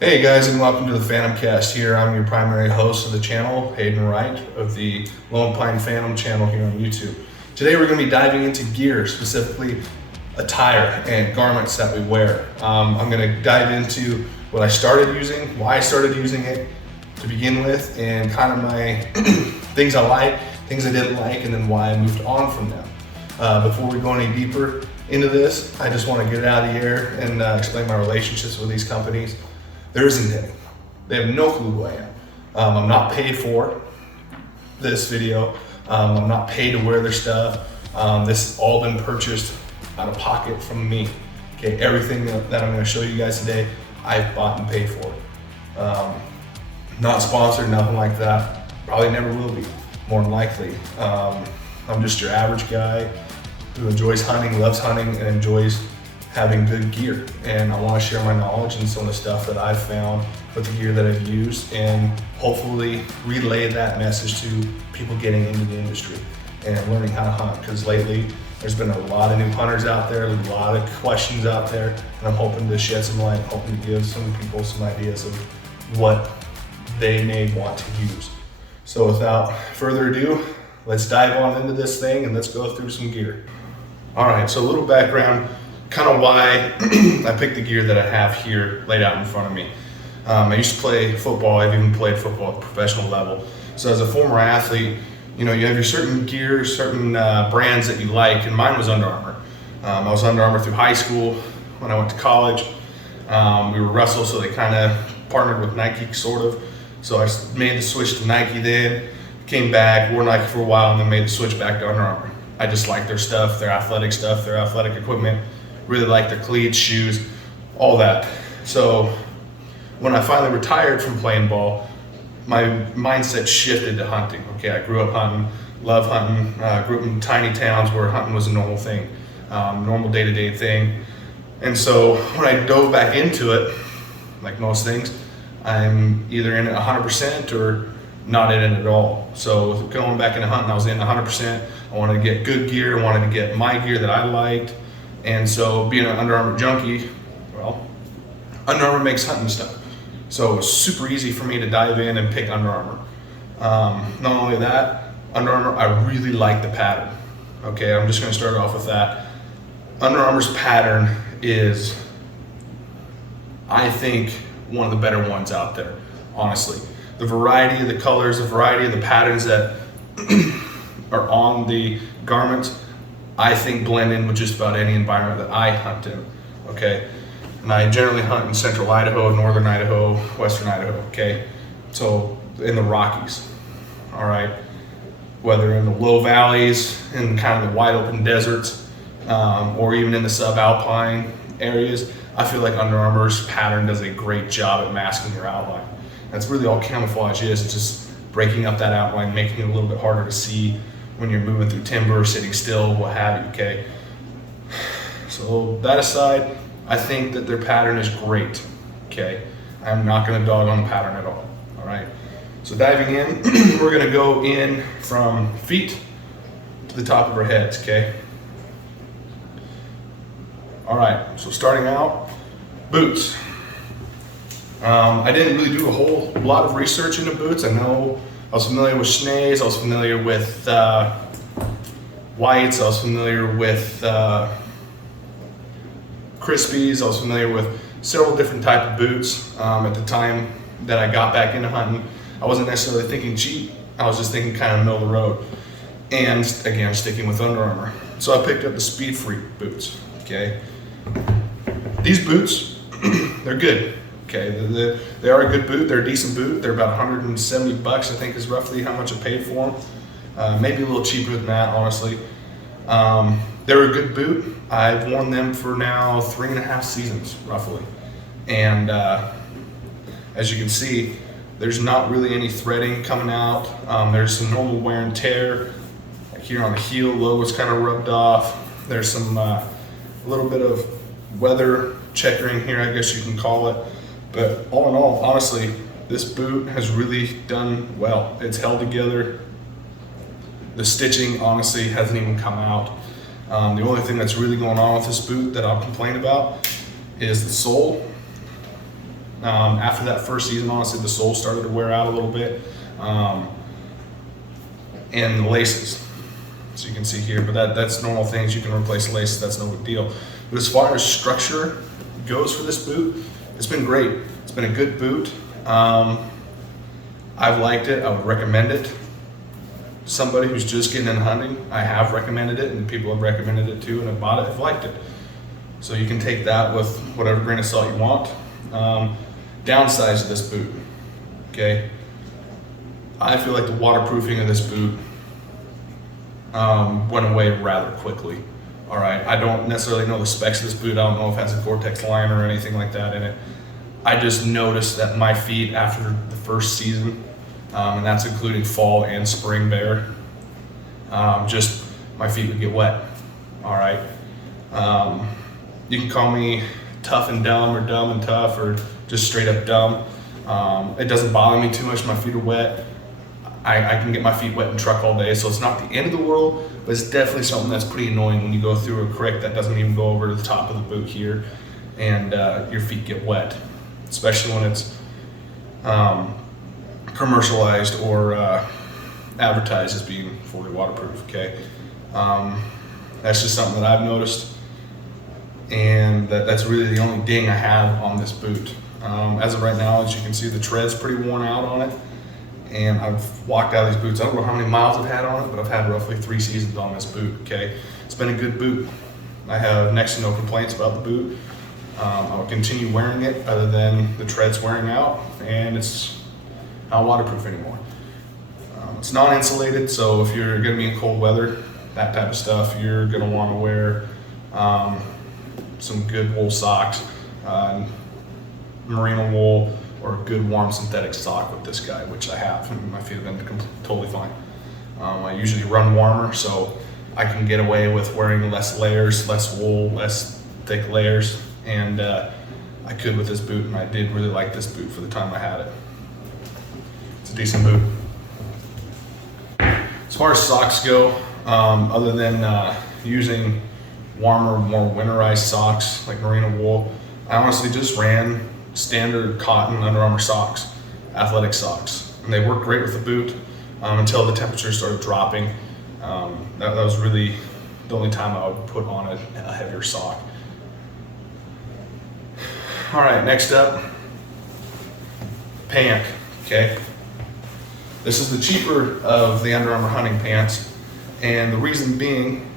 Hey guys, and welcome to the Phantom Cast here. I'm your primary host of the channel, Hayden Wright of the Lone Pine Phantom channel here on YouTube. Today we're going to be diving into gear, specifically attire and garments that we wear. I'm going to dive into what I started using, why I started using it to begin with, and kind of my things I like, things I didn't like, and then why I moved on from them. Before we go any deeper into this, I just want to get it out of the air and explain my relationships with these companies. There isn't any. They have no clue who I am. I'm not paid for this video. I'm not paid to wear their stuff. This has all been purchased out of pocket from me. Okay, everything that I'm going to show you guys today, I've bought and paid for. Not sponsored, nothing like that. Probably never will be, more than likely. I'm just your average guy who enjoys hunting, loves hunting, and enjoys having good gear. And I want to share my knowledge and some of the stuff that I've found with the gear that I've used, and hopefully relay that message to people getting into the industry and learning how to hunt. Because lately there's been a lot of new hunters out there, a lot of questions out there, and I'm hoping to shed some light, hoping to give some people some ideas of what they may want to use. So without further ado, let's dive on into this thing and let's go through some gear. All right, so a little background, kind of why I picked the gear that I have here laid out in front of me. I used to play football. I've even played football at the professional level. So as a former athlete, you know, you have your certain gear, certain brands that you like, and mine was Under Armour. I was Under Armour through high school. When I went to college, we were Russell, so they kind of partnered with Nike, sort of. So I made the switch to Nike then, came back, wore Nike for a while, and then made the switch back to Under Armour. I just like their stuff, their athletic equipment. Really like their cleats, shoes, all that. So when I finally retired from playing ball, my mindset shifted to hunting. Okay, I grew up hunting, love hunting, grew up in tiny towns where hunting was a normal thing, normal day-to-day thing. And so when I dove back into it, like most things, I'm either in it 100% or not in it at all. So going back into hunting, I was in 100%. I wanted to get good gear, I wanted to get my gear that I liked. And so being an Under Armour junkie, well, Under Armour makes hunting stuff. So it was super easy for me to dive in and pick Under Armour. Not only that, Under Armour, I really like the pattern. Okay, I'm just gonna start off with that. Under Armour's pattern is, I think, one of the better ones out there, honestly. The variety of the colors, the variety of the patterns that are on the garments, I think blend in with just about any environment that I hunt in, okay? And I generally hunt in central Idaho, northern Idaho, western Idaho, okay? So in the Rockies, all right? Whether in the low valleys, in kind of the wide open deserts, or even in the subalpine areas, I feel like Under Armour's pattern does a great job at masking your outline. That's really all camouflage is. It's just breaking up that outline, making it a little bit harder to see when you're moving through timber, sitting still, what have you, okay? So that aside, I think that their pattern is great, okay? I'm not gonna dog on the pattern at all right? So diving in, we're gonna go in from feet to the top of our heads, okay? All right, so starting out, boots. I didn't really do a whole lot of research into boots. I know I was familiar with Schnees, I was familiar with Whites, I was familiar with Crispies, I was familiar with several different type of boots at the time that I got back into hunting. I wasn't necessarily thinking cheap, I was just thinking kind of middle of the road. And again, sticking with Under Armour. So I picked up the Speed Freak boots, okay? These boots, they're good. Okay, they are a good boot. They're a decent boot. They're about 170 bucks, I think, is roughly how much I paid for them. Maybe a little cheaper than that, honestly. They're a good boot. I've worn them for now 3.5 seasons, roughly. And as you can see, there's not really any threading coming out. There's some normal wear and tear. Like here on the heel, logo's kind of rubbed off. There's some a little bit of weather checkering here, I guess you can call it. But all in all, honestly, this boot has really done well. It's held together. The stitching, honestly, hasn't even come out. The only thing that's really going on with this boot that I'll complain about is the sole. After that first season, honestly, the sole started to wear out a little bit. And the laces, so you can see here, but that's normal things. You can replace laces, that's no big deal. But as far as structure goes for this boot, it's been great. It's been a good boot. I've liked it. I would recommend it. Somebody who's just getting in hunting, I have recommended it, and people have recommended it too, and have bought it, have liked it. So you can take that with whatever grain of salt you want. Downsides of this boot, okay? I feel like the waterproofing of this boot went away rather quickly. All right, I don't necessarily know the specs of this boot. I don't know if it has a Gore-Tex liner or anything like that in it. I just noticed that my feet after the first season, and that's including fall and spring bear, just my feet would get wet. All right, you can call me tough and dumb, or dumb and tough, or just straight up dumb. It doesn't bother me too much. My feet are wet. I can get my feet wet in truck all day, so it's not the end of the world, but it's definitely something that's pretty annoying when you go through a creek that doesn't even go over to the top of the boot here, and your feet get wet, especially when it's commercialized or advertised as being fully waterproof, okay? That's just something that I've noticed, and that's really the only ding I have on this boot. As of right now, as you can see, the tread's pretty worn out on it. And I've walked out of these boots. I don't know how many miles I've had on it, but I've had roughly 3 seasons on this boot, okay? It's been a good boot. I have next to no complaints about the boot. I would continue wearing it other than the tread's wearing out, and it's not waterproof anymore. It's non-insulated, so if you're gonna be in cold weather, that type of stuff, you're gonna wanna wear some good wool socks, merino wool, or a good warm synthetic sock with this guy, which I have, and my feet have been totally fine. I usually run warmer, so I can get away with wearing less layers, less wool, less thick layers, and I could with this boot, and I did really like this boot for the time I had it. It's a decent boot. As far as socks go, other than using warmer, more winterized socks like merino wool, I honestly just ran standard cotton Under Armour socks, athletic socks, and they worked great with the boot until the temperature started dropping. That was really the only time I would put on a heavier sock. All right, next up, pant, okay? This is the cheaper of the Under Armour hunting pants, and the reason being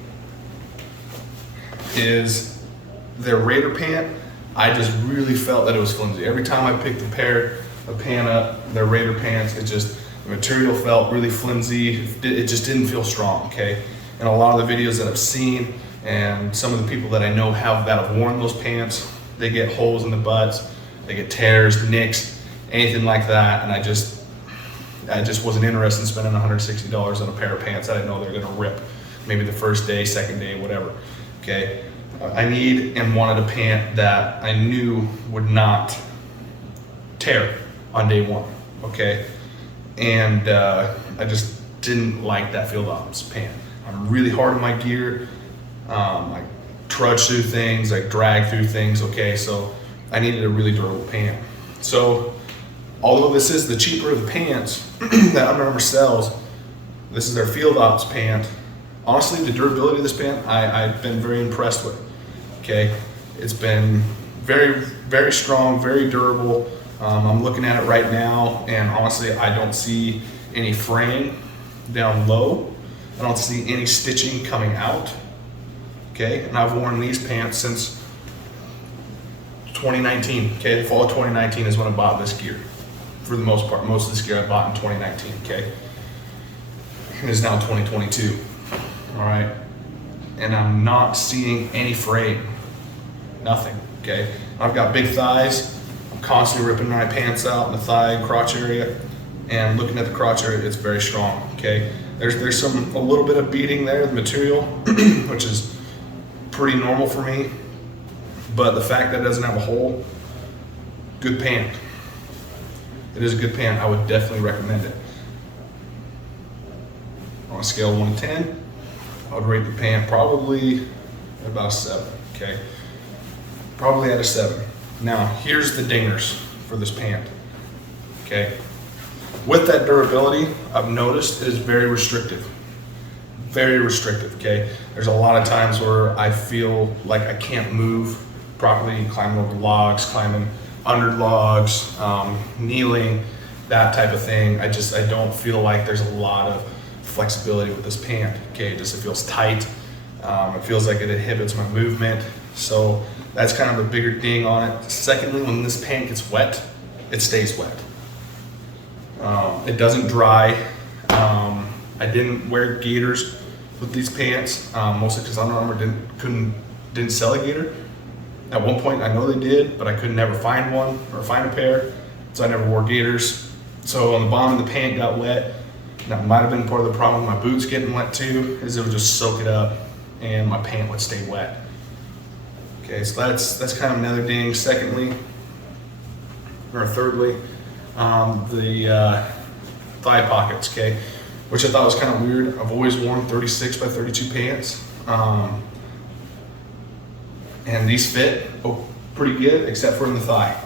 is their Raider pant, I just really felt that it was flimsy. Every time I picked a pant up, their Raider pants, the material felt really flimsy. It just didn't feel strong, okay? And a lot of the videos that I've seen and some of the people that I know that have worn those pants, they get holes in the butts, they get tears, nicks, anything like that, and I just wasn't interested in spending $160 on a pair of pants that I know they're gonna rip, maybe the first day, second day, whatever, okay? I need and wanted a pant that I knew would not tear on day one, okay? And I just didn't like that Field Ops pant. I'm really hard on my gear. I trudge through things, I drag through things, okay? So I needed a really durable pant. So although this is the cheaper of the pants that Under Armour sells, this is their Field Ops pant. Honestly, the durability of this pant, I've been very impressed with, okay? It's been very, very strong, very durable. I'm looking at it right now, and honestly, I don't see any fraying down low. I don't see any stitching coming out, okay? And I've worn these pants since 2019, okay? The fall of 2019 is when I bought this gear, for the most part. Most of this gear I bought in 2019, okay? It is now 2022. All right, and I'm not seeing any fraying, nothing, okay? I've got big thighs. I'm constantly ripping my pants out in the thigh and crotch area, and looking at the crotch area, it's very strong, okay? There's a little bit of beading there, the material, which is pretty normal for me, but the fact that it doesn't have a hole, good pant. It is a good pant. I would definitely recommend it. On a scale of 1 to 10, I would rate the pant probably at about a 7, okay? Probably at a 7. Now, here's the dingers for this pant, okay? With that durability, I've noticed it is very restrictive. Very restrictive, okay? There's a lot of times where I feel like I can't move properly, climbing over logs, climbing under logs, kneeling, that type of thing. I don't feel like there's a lot of flexibility with this pant, okay? It feels tight. It feels like it inhibits my movement. So that's kind of a bigger ding on it. Secondly, when this pant gets wet, it stays wet. It doesn't dry. I didn't wear gaiters with these pants, mostly because Under Armour didn't sell a gaiter. At one point, I know they did, but I could never find one or find a pair, so I never wore gaiters. So on the bottom of the pant got wet. That might have been part of the problem with my boots getting wet too, is it would just soak it up and my pant would stay wet. Okay, so that's kind of another ding. Thirdly, the thigh pockets, okay, which I thought was kind of weird. I've always worn 36 by 32 pants, and these fit pretty good, except for in the thigh.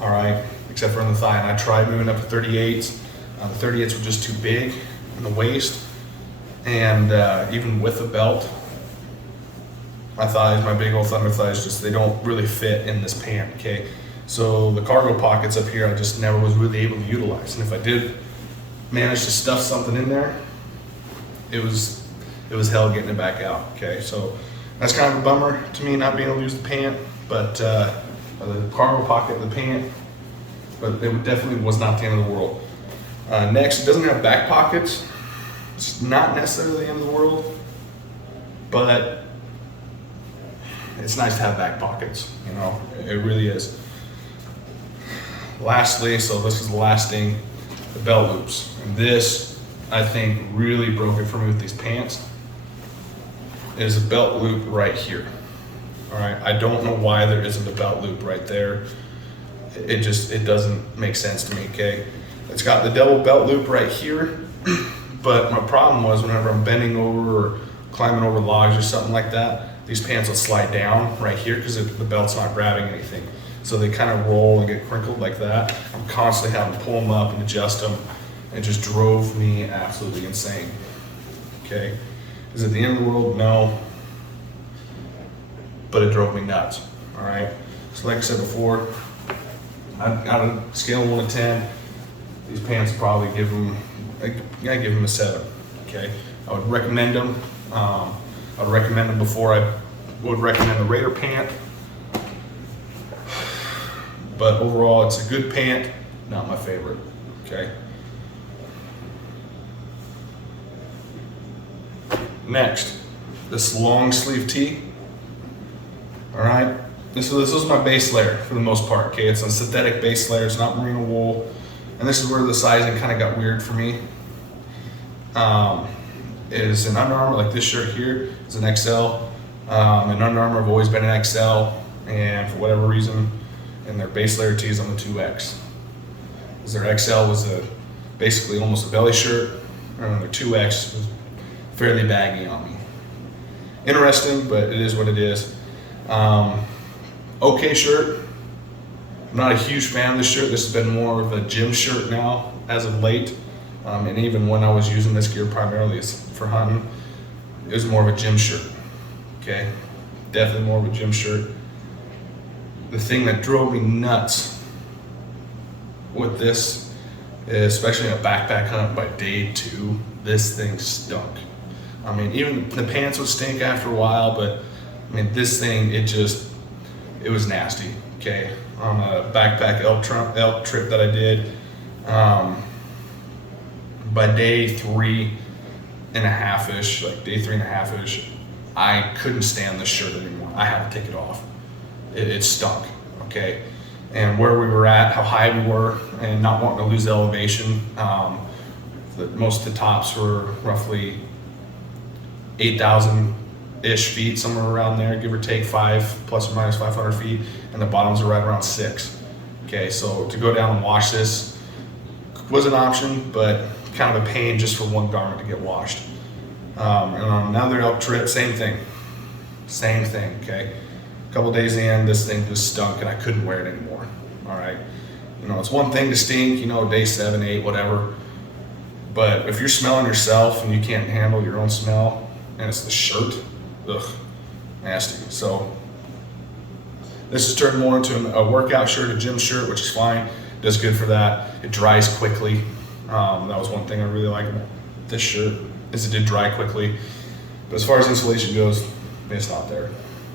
All right, except for in the thigh. And I tried moving up to 38s. The 38s were just too big in the waist, and even with the belt, my thighs, my big old thunder thighs, they don't really fit in this pant, okay? So the cargo pockets up here, I just never was really able to utilize. And if I did manage to stuff something in there, it was hell getting it back out, okay? So that's kind of a bummer to me, not being able to use the pant, but the cargo pocket in the pant, but it definitely was not the end of the world. Next, it doesn't have back pockets. It's not necessarily the end of the world, but it's nice to have back pockets, you know, it really is. Lastly, so this is the last thing, the belt loops. And this, I think, really broke it for me with these pants, is a belt loop right here. All right, I don't know why there isn't a belt loop right there. It doesn't make sense to me, okay? It's got the double belt loop right here, but my problem was whenever I'm bending over or climbing over logs or something like that, these pants will slide down right here because the belt's not grabbing anything. So they kind of roll and get crinkled like that. I'm constantly having to pull them up and adjust them. It just drove me absolutely insane, okay? Is it the end of the world? No, but it drove me nuts, all right? So like I said before, on a scale of 1 to 10, these pants probably I give them a 7, okay? I would recommend them. I would recommend them before I would recommend the Raider pant. But overall, it's a good pant, not my favorite, okay? Next, this long sleeve tee, all right? This is my base layer for the most part, okay? It's a synthetic base layer, it's not merino wool. And this is where the sizing kind of got weird for me. Is an Under Armour, like this shirt here, is an XL. And Under Armour have always been an XL, and for whatever reason, in their base layer tees, I'm a 2X. Because their XL was basically almost a belly shirt, and their 2X was fairly baggy on me. Interesting, but it is what it is. Okay shirt. I'm not a huge fan of this shirt. This has been more of a gym shirt now as of late. And even when I was using this gear primarily for hunting, it was more of a gym shirt, okay? Definitely more of a gym shirt. The thing that drove me nuts with this, especially a backpack hunt by day 2, this thing stunk. I mean, even the pants would stink after a while, but I mean, this thing, it was nasty, okay? On a backpack elk trip that I did, by day 3.5-ish, like day 3.5-ish, I couldn't stand this shirt anymore. I had to take it off. It stunk, okay? And where we were at, how high we were, and not wanting to lose elevation, most of the tops were roughly 8,000-ish feet, somewhere around there, give or take 5 plus or minus 500 feet, and the bottoms are right around 6. Okay, so to go down and wash this was an option, but kind of a pain just for one garment to get washed. And on another elk trip, same thing, okay? A couple days in, this thing just stunk and I couldn't wear it anymore, all right? You know, it's one thing to stink, you know, day 7, 8, whatever. But if you're smelling yourself and you can't handle your own smell, and it's the shirt, ugh, nasty. So this has turned more into a workout shirt, a gym shirt, which is fine. Does good for that. It dries quickly. That was one thing I really like about this shirt, is it did dry quickly. But as far as insulation goes, it's not there.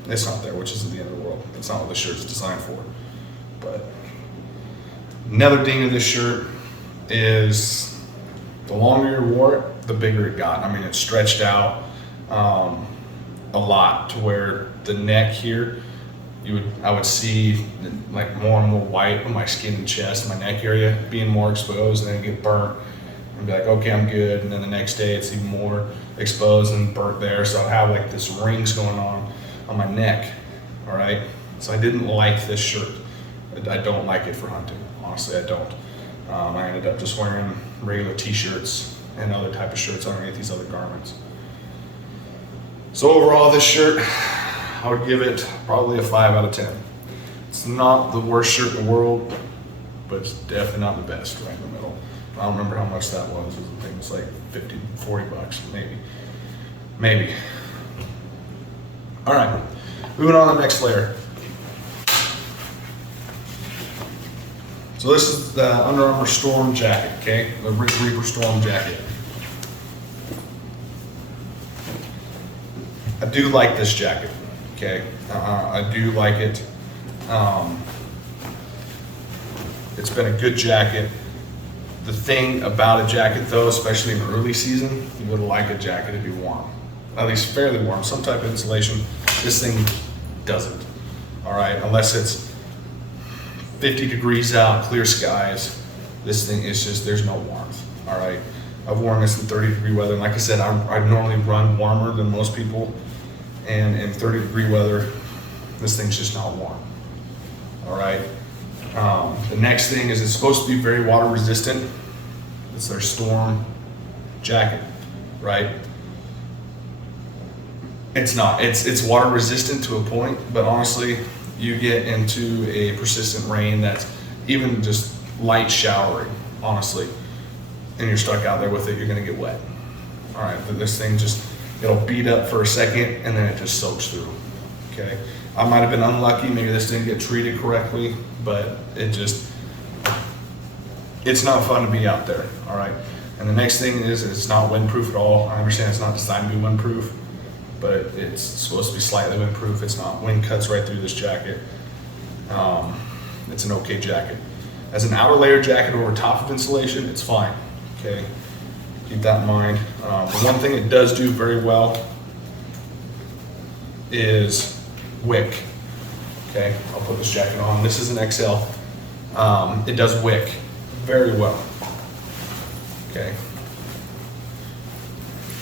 It's not there, which isn't the end of the world. It's not what the shirt's designed for. But another ding of this shirt is the longer you wore it, the bigger it got. I mean, it stretched out a lot to where the neck here, I would see like more and more white on my skin and chest, my neck area being more exposed, and then get burnt and be like, okay, I'm good. And then the next day it's even more exposed and burnt there. So I have like this rings going on my neck. All right. So I didn't like this shirt. I don't like it for hunting. Honestly, I don't. I ended up just wearing regular t-shirts and other type of shirts underneath these other garments. So overall, this shirt, I would give it probably a 5 out of 10. It's not the worst shirt in the world, but it's definitely not the best, right in the middle. I don't remember how much that was. I think it was like 50, 40 bucks, maybe. All right, moving on to the next layer. So this is the Under Armour Storm jacket, okay? The Ridge Reaper Storm jacket. I do like this jacket, okay? I do like it. It's been a good jacket. The thing about a jacket though, especially in the early season, you would like a jacket to be warm. At least fairly warm, some type of insulation. This thing doesn't, all right? Unless it's 50 degrees out, clear skies, this thing is just, there's no warmth, all right? I've worn this in 30-degree weather, and like I said, I normally run warmer than most people, and in 30-degree weather, this thing's just not warm, all right? The next thing is it's supposed to be very water resistant. It's their Storm jacket, right? It's not. It's water resistant to a point, but honestly, you get into a persistent rain that's even just light showering, honestly, and you're stuck out there with it, you're gonna get wet. All right, but this thing it'll beat up for a second and then it just soaks through, okay? I might have been unlucky, maybe this didn't get treated correctly, but it's not fun to be out there, all right? And the next thing is it's not windproof at all. I understand it's not designed to be windproof, but it's supposed to be slightly windproof. It's not. Wind cuts right through this jacket. It's an okay jacket. As an outer layer jacket over top of insulation, it's fine, okay? Keep that in mind. The one thing it does do very well is wick, okay? I'll put this jacket on. This is an XL. It does wick very well, okay?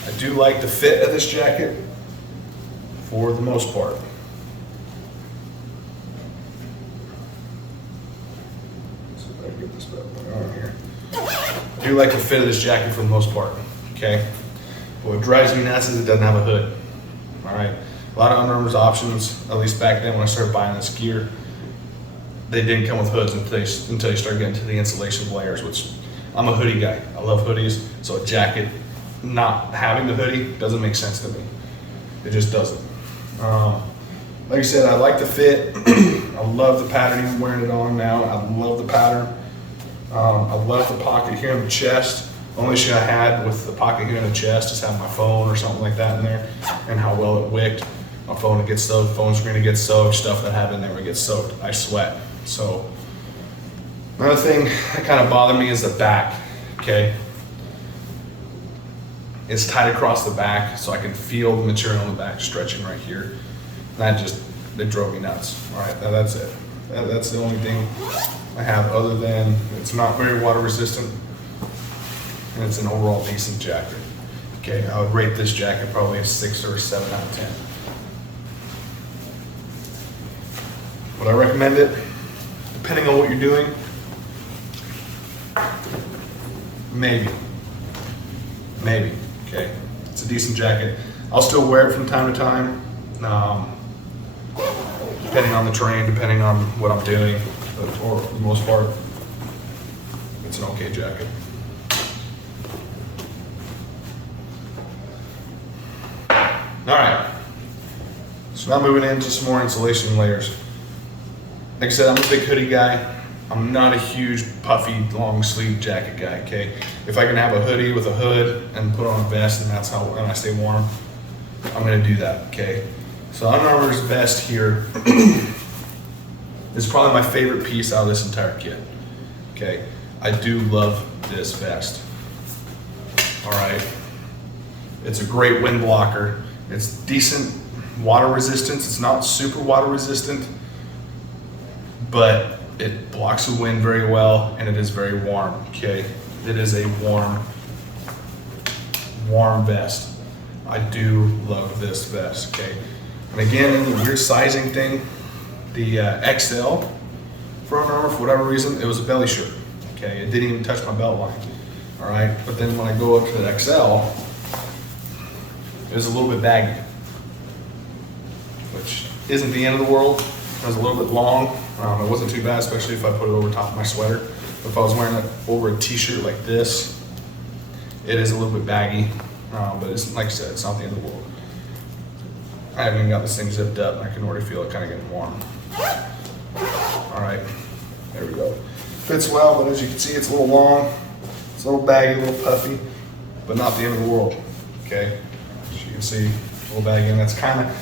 I do like the fit of this jacket for the most part. So if I can get this bad boy on here. I do like the fit of this jacket for the most part, okay? But what drives me nuts is it doesn't have a hood, all right? A lot of Under Armour's options, at least back then when I started buying this gear, they didn't come with hoods until you start getting to the insulation layers, which I'm a hoodie guy. I love hoodies, so a jacket not having the hoodie doesn't make sense to me. It just doesn't. Like I said, I like the fit. I love the pattern, even wearing it on now. I love the pattern. I love the pocket here in the chest. The only issue I had with the pocket here in the chest is having my phone or something like that in there, and how well it wicked. My phone would get soaked, phone screen would get soaked, stuff that I have in there would get soaked. I sweat. So another thing that kind of bothered me is the back, okay? It's tight across the back, so I can feel the material in the back stretching right here. And it drove me nuts. All right, that's it. That's the only thing I have, other than it's not very water resistant, and it's an overall decent jacket. Okay, I would rate this jacket probably a 6 or a 7 out of 10. Would I recommend it? Depending on what you're doing, maybe. Okay, it's a decent jacket. I'll still wear it from time to time, depending on the terrain, depending on what I'm doing, but for the most part, it's an okay jacket. All right, so now moving into some more insulation layers. Like I said, I'm a big hoodie guy. I'm not a huge puffy long sleeve jacket guy, okay? If I can have a hoodie with a hood and put on a vest and that's how and I stay warm, I'm gonna do that, okay? So Under Armour's vest here is probably my favorite piece out of this entire kit, okay? I do love this vest, all right? It's a great wind blocker. It's decent water resistance. It's not super water resistant, but it blocks the wind very well, and it is very warm, okay? It is a warm vest. I do love this vest, okay? And again, in the weird sizing thing, the XL for Under Armour, for whatever reason, it was a belly shirt, okay? It didn't even touch my belt line, all right? But then when I go up to the XL, it was a little bit baggy, which isn't the end of the world. It was a little bit long. It wasn't too bad, especially if I put it over top of my sweater. If I was wearing it over a t-shirt like this, it is a little bit baggy, but it's, like I said, it's not the end of the world. I haven't even got this thing zipped up, and I can already feel it kind of getting warm. All right, there we go. Fits well, but as you can see, it's a little long, it's a little baggy, a little puffy, but not the end of the world, okay? As you can see, a little baggy, and that's kind of,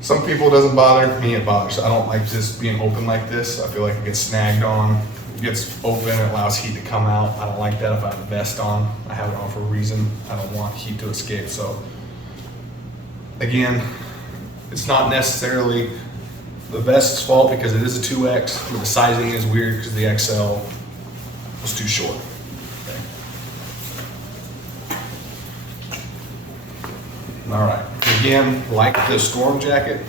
some people it doesn't bother, me it bothers. I don't like this being open like this. I feel like it gets snagged on, it gets open, it allows heat to come out. I don't like that if I have a vest on. I have it on for a reason. I don't want heat to escape. So again, it's not necessarily the vest's fault because it is a 2X, but the sizing is weird because the XL was too short. Okay. All right. Again, like the storm jacket,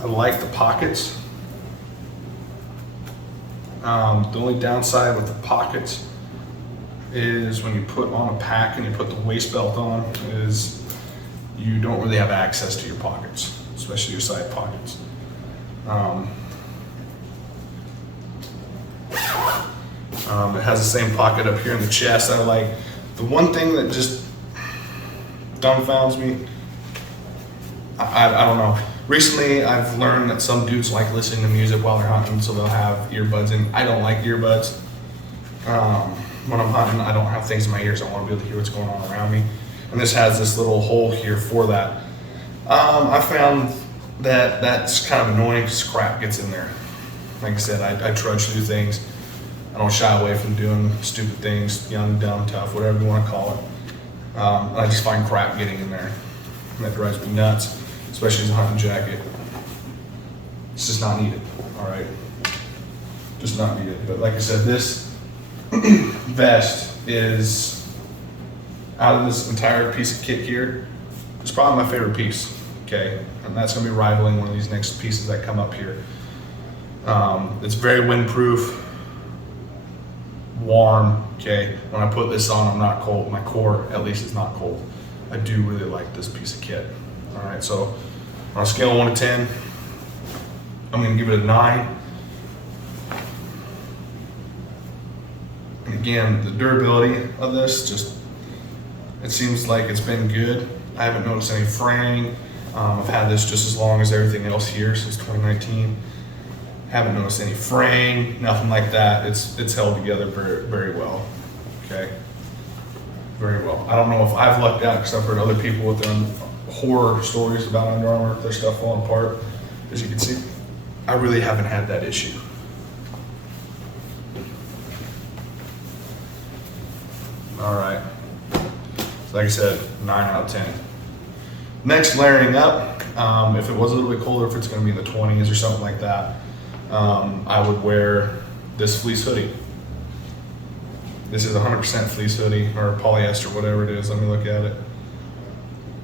I like the pockets. The only downside with the pockets is when you put on a pack and you put the waist belt on is you don't really have access to your pockets, especially your side pockets. It has the same pocket up here in the chest. I like. The one thing that just dumbfounds me, I don't know. Recently, I've learned that some dudes like listening to music while they're hunting, so they'll have earbuds in. I don't like earbuds. When I'm hunting, I don't have things in my ears. I want to be able to hear what's going on around me. And this has this little hole here for that. I found that that's kind of annoying because crap gets in there. Like I said, I trudge through things. I don't shy away from doing stupid things, young, dumb, tough, whatever you want to call it. And I just find crap getting in there. And that drives me nuts, especially as a hunting jacket. It's just not needed, all right? Just not needed. But like I said, this vest is, out of this entire piece of kit here, it's probably my favorite piece, okay? And that's gonna be rivaling one of these next pieces that come up here. It's very windproof, warm, okay? When I put this on, I'm not cold. My core, at least, is not cold. I do really like this piece of kit. All right, so on a scale of 1 to 10, I'm gonna give it a 9. And again, the durability of this, just, it seems like it's been good. I haven't noticed any fraying. I've had this just as long as everything else here since 2019. Haven't noticed any fraying, nothing like that. It's held together very, very well, okay? Very well. I don't know if I've lucked out because I've heard other people with their horror stories about Under Armour, their stuff falling apart. As you can see, I really haven't had that issue. All right, so like I said, 9 out of 10. Next, layering up, if it was a little bit colder, if it's gonna be in the 20s or something like that, I would wear this fleece hoodie. This is 100% fleece hoodie or polyester, whatever it is. Let me look at it.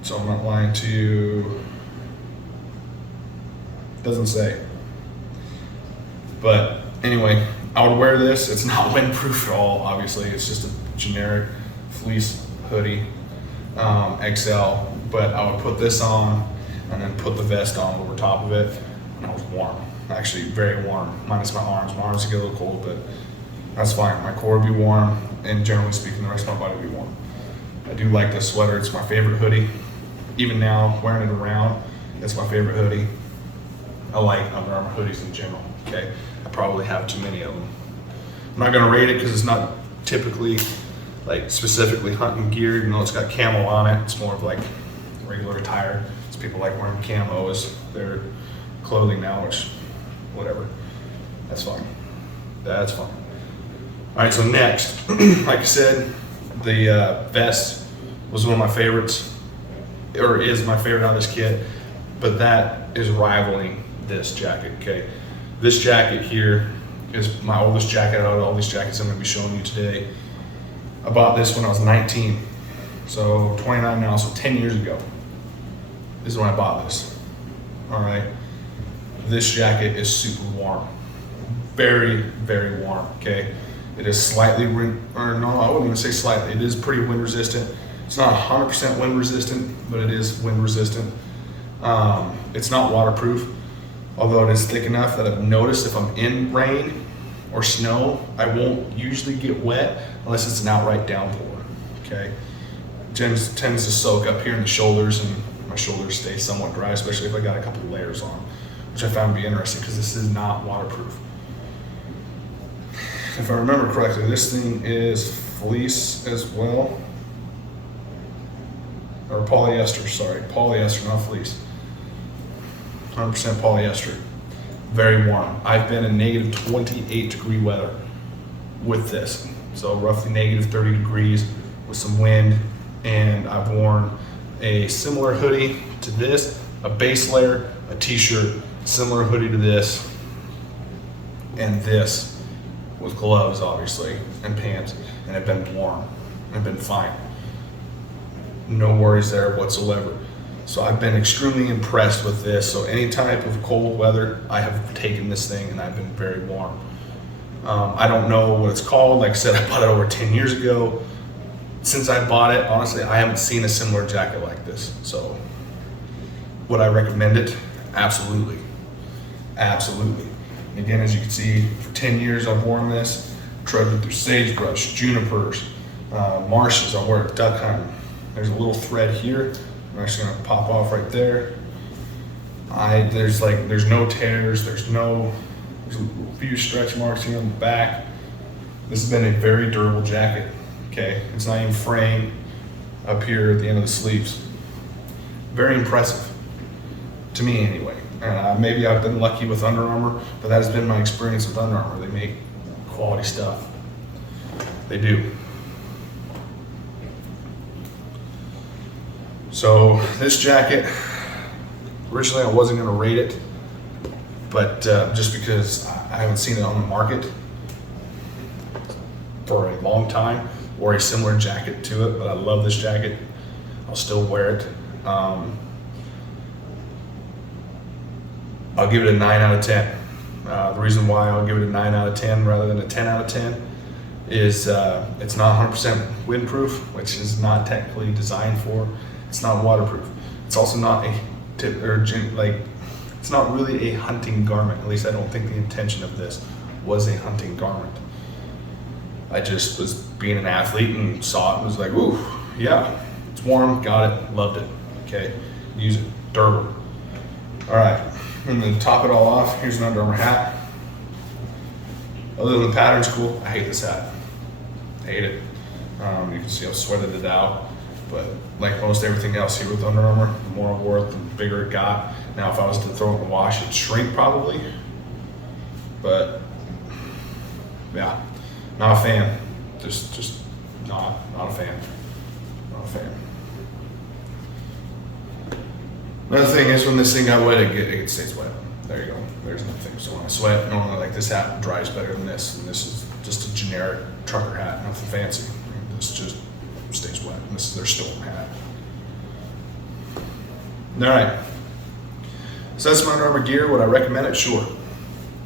So I'm not lying to you. Doesn't say. But anyway, I would wear this. It's not windproof at all, obviously. It's just a generic fleece hoodie, XL. But I would put this on and then put the vest on over top of it. And I was warm. Actually, very warm, minus my arms. My arms get a little cold, but that's fine. My core will be warm, and generally speaking, the rest of my body will be warm. I do like this sweater. It's my favorite hoodie. Even now, wearing it around, it's my favorite hoodie. I like Under Armour hoodies in general, okay? I probably have too many of them. I'm not gonna rate it because it's not typically, like, specifically hunting gear. You know, it's got camo on it. It's more of like regular attire. It's people like wearing camo as their clothing now, which, whatever. That's fine. That's fine. All right, so next, like I said, the vest was one of my favorites, or is my favorite out of this kit, but that is rivaling this jacket, okay? This jacket here is my oldest jacket out of all these jackets I'm gonna be showing you today. I bought this when I was 19, so 29 now, so 10 years ago. This is when I bought this, all right? This jacket is super warm, very, very warm, okay? It is slightly, or no, I wouldn't even say slightly, it is pretty wind resistant. It's not 100% wind resistant, but it is wind resistant. It's not waterproof, although it is thick enough that I've noticed if I'm in rain or snow, I won't usually get wet unless it's an outright downpour, okay? It tends to soak up here in the shoulders, and my shoulders stay somewhat dry, especially if I got a couple of layers on, which I found to be interesting because this is not waterproof. If I remember correctly, this thing is fleece as well, or polyester, sorry, polyester, not fleece. 100% polyester, very warm. I've been in negative 28 degree weather with this. So roughly negative 30 degrees with some wind, and I've worn a similar hoodie to this, a base layer, a t-shirt, similar hoodie to this, and this with gloves, obviously, and pants, and it's been warm and been fine. No worries there whatsoever. So I've been extremely impressed with this. So any type of cold weather, I have taken this thing and I've been very warm. I don't know what it's called. Like I said, I bought it over 10 years ago. Since I bought it, honestly, I haven't seen a similar jacket like this. So would I recommend it? Absolutely. Absolutely. And again, as you can see, for 10 years I've worn this, treaded through sagebrush, junipers, marshes. I wear it duck hunting. There's a little thread here. I'm actually gonna pop off right there. There's no tears. There's a few stretch marks here on the back. This has been a very durable jacket. Okay, it's not even fraying up here at the end of the sleeves. Very impressive, to me anyway. And maybe I've been lucky with Under Armour, but that has been my experience with Under Armour. They make quality stuff. They do. So this jacket, originally I wasn't gonna rate it, but just because I haven't seen it on the market for a long time, or a similar jacket to it, but I love this jacket. I'll still wear it. I'll give it a 9 out of 10. The reason why I'll give it a 9 out of 10 rather than a 10 out of 10 is it's not 100% windproof, which is not technically designed for. It's not waterproof. It's also not it's not really a hunting garment. At least I don't think the intention of this was a hunting garment. I just was being an athlete and saw it and was like, ooh, yeah, it's warm, got it, loved it. Okay, use it, durable. All right, and then to top it all off, here's an Under Armour hat. Other than the pattern's cool, I hate this hat. I hate it. You can see I've sweated it out, but like most everything else here with Under Armour, the more I wore it, the bigger it got. Now, if I was to throw it in the wash, it'd shrink probably, but yeah. Not a fan. Just not a fan. Not a fan. Another thing is when this thing got wet, it stays wet. There you go. There's another thing. So when I sweat, normally like this hat dries better than this, and this is just a generic trucker hat, nothing fancy. This just stays wet. And this is their storm hat. All right. So that's my Under Armour gear. Would I recommend it? Sure.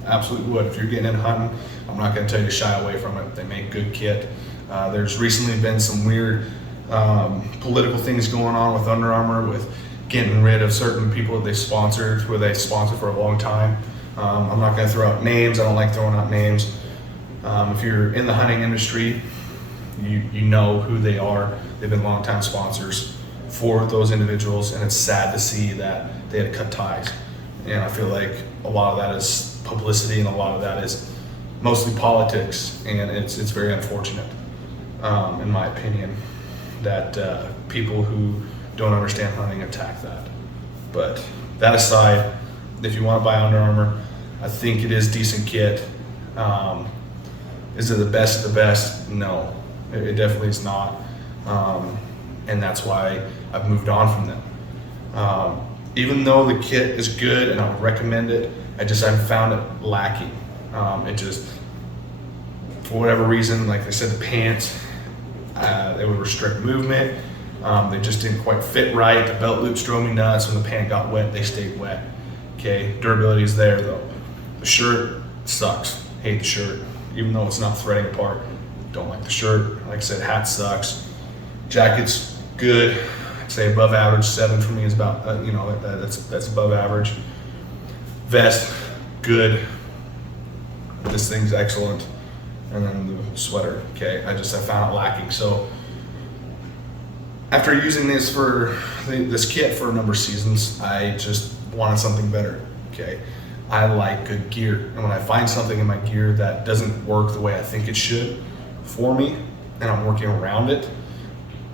Absolutely would. If you're getting into hunting, I'm not going to tell you to shy away from it. They make good kit. There's recently been some weird political things going on with Under Armour, with getting rid of certain people that they sponsored, who they sponsored for a long time. I'm not going to throw out names. I don't like throwing out names. If you're in the hunting industry, you know who they are. They've been longtime sponsors for those individuals, and it's sad to see that they had to cut ties. And I feel like a lot of that is publicity, and a lot of that is mostly politics, and it's very unfortunate, in my opinion, that people who don't understand hunting attack that. But that aside, if you want to buy Under Armour, I think it is decent kit. Is it the best of the best? No, it definitely is not. And that's why I've moved on from them. Even though the kit is good and I would recommend it, I've found it lacking. It just, for whatever reason, like I said, the pants, they would restrict movement. They just didn't quite fit right. The belt loops drove me nuts. When the pant got wet, they stayed wet. Okay, durability is there though. The shirt sucks. Hate the shirt, even though it's not threading apart. Don't like the shirt. Like I said, hat sucks. Jacket's good. I'd say above average. 7 for me is about that's above average. Vest, good. This thing's excellent. And then the sweater. Okay, I found it lacking. So after using this kit for a number of seasons, I just wanted something better. Okay, I like good gear, and when I find something in my gear that doesn't work the way I think it should for me, and I'm working around it,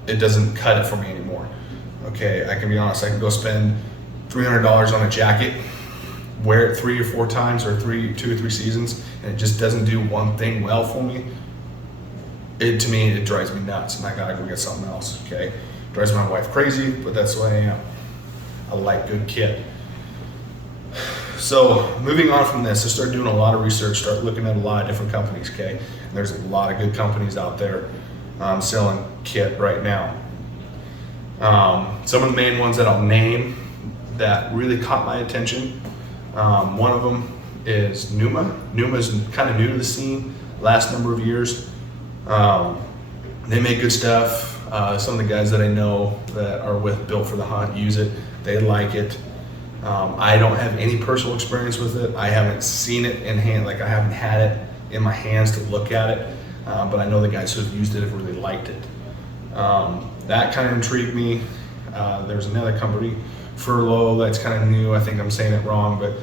it doesn't cut it for me anymore. Okay, I can be honest. I can go spend $300 on a jacket, wear it 3 or 4 times, or 2 or 3 seasons, and it just doesn't do one thing well for me. To me, it drives me nuts, and I gotta go get something else. Okay, drives my wife crazy, but that's who I am. I like good kit. So moving on from this, I started doing a lot of research, start looking at a lot of different companies. Okay, and there's a lot of good companies out there selling kit right now. Some of the main ones that I'll name that really caught my attention. One of them is Numa. Numa is kind of new to the scene, last number of years. They make good stuff. Some of the guys that I know that are with Built for the Hunt use it. They like it. I don't have any personal experience with it. I haven't seen it in hand, like I haven't had it in my hands to look at it. But I know the guys who have used it have really liked it. That kind of intrigued me. There's another company, Furlough, that's kind of new. I think I'm saying it wrong, but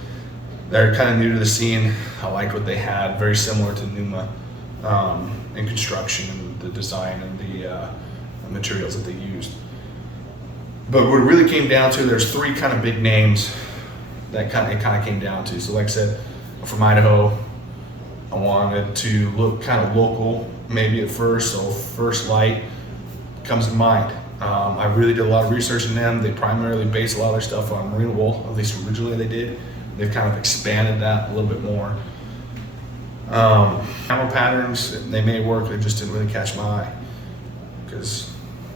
they're kind of new to the scene. I liked what they had, very similar to Numa in construction and the design and the materials that they used. But what it really came down to, there's 3 kind of big names that it kind of came down to. So like I said, I'm from Idaho. I wanted to look kind of local, maybe at first, so First Light comes to mind. I really did a lot of research in them. They primarily base a lot of their stuff on merino wool, at least originally they did. They've kind of expanded that a little bit more. Camera patterns, they may work, they just didn't really catch my eye, because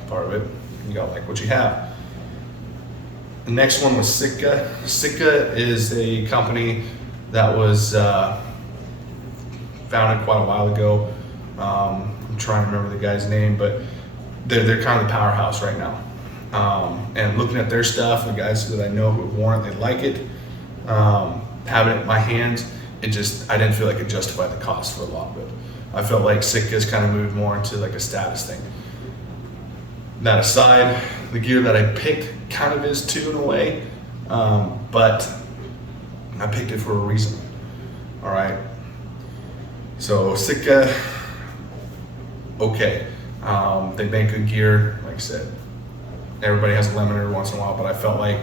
part of it, you got like what you have. The next one was Sitka. Sitka is a company that was founded quite a while ago. I'm trying to remember the guy's name, but they're kind of the powerhouse right now. And looking at their stuff, the guys that I know who have worn it, they like it. Having it in my hands, I didn't feel like it justified the cost for a lot of it. I felt like Sitka's kind of moved more into like a status thing. That aside, the gear that I picked kind of is too in a way, but I picked it for a reason. All right. So Sitka, okay. They make good gear, like I said. Everybody has a lemon every once in a while, but I felt like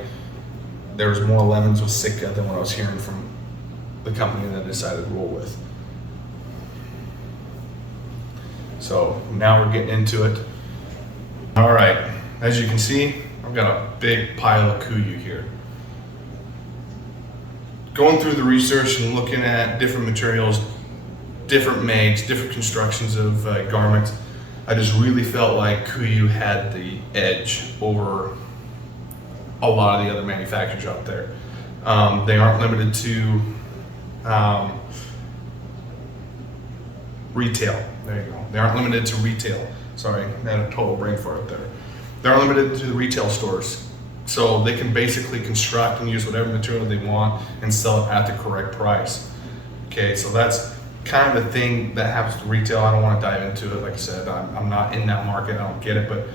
there was more lemons with Sitka than what I was hearing from the company that I decided to roll with. So now we're getting into it. All right, as you can see, I've got a big pile of Kuiu here. Going through the research and looking at different materials, different makes, different constructions of garments, I just really felt like Kuiu had the edge over a lot of the other manufacturers out there. They aren't limited to retail. There you go. They aren't limited to retail. Sorry, I had a total brain fart there. They aren't limited to the retail stores. So they can basically construct and use whatever material they want and sell it at the correct price. Okay, so that's kind of a thing that happens to retail. I don't want to dive into it. Like I said, I'm not in that market. I don't get it. But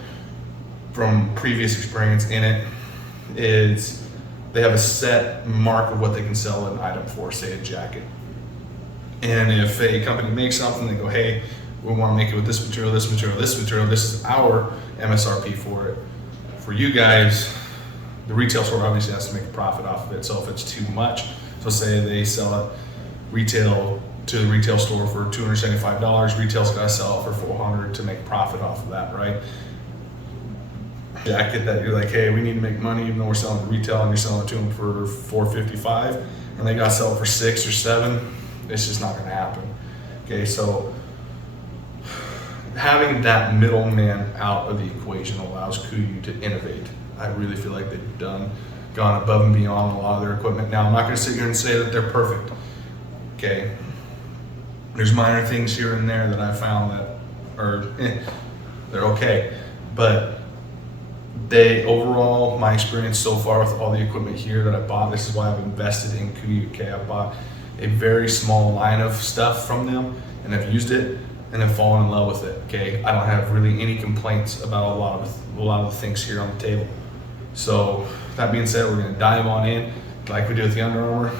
from previous experience in it, is they have a set mark of what they can sell an item for, say a jacket. And if a company makes something, they go, hey, we want to make it with this material, this material, this material. This is our MSRP for it. For you guys, the retail store obviously has to make a profit off of it. So if it's too much, so say they sell it retail to the retail store for $275, retail's got to sell it for $400 to make profit off of that, right? Jacket that you're like, hey, we need to make money, even though we're selling to retail and you're selling it to them for $455, and they got to sell it for $6 or $7. It's just not going to happen. Okay, so having that middleman out of the equation allows Kuiu to innovate. I really feel like they've gone above and beyond a lot of their equipment. Now, I'm not going to sit here and say that they're perfect. Okay, there's minor things here and there that I found that are they're okay, but they overall, my experience so far with all the equipment here that I bought, this is why I've invested in Kuiu. Okay, I bought a very small line of stuff from them, and I've used it and have fallen in love with it. Okay, I don't have really any complaints about a lot of the things here on the table. So that being said, we're going to dive on in like we do with the Under Armour.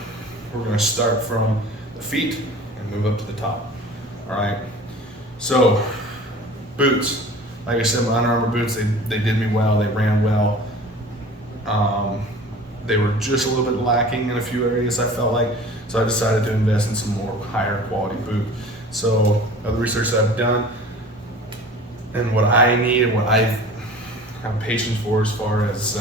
We're going to start from the feet and move up to the top. All right. So boots, like I said, my Under Armour boots, they did me well. They ran well. They were just a little bit lacking in a few areas, I felt like. So I decided to invest in some more higher quality boot. So the research that I've done and what I need and what I have patience for as far as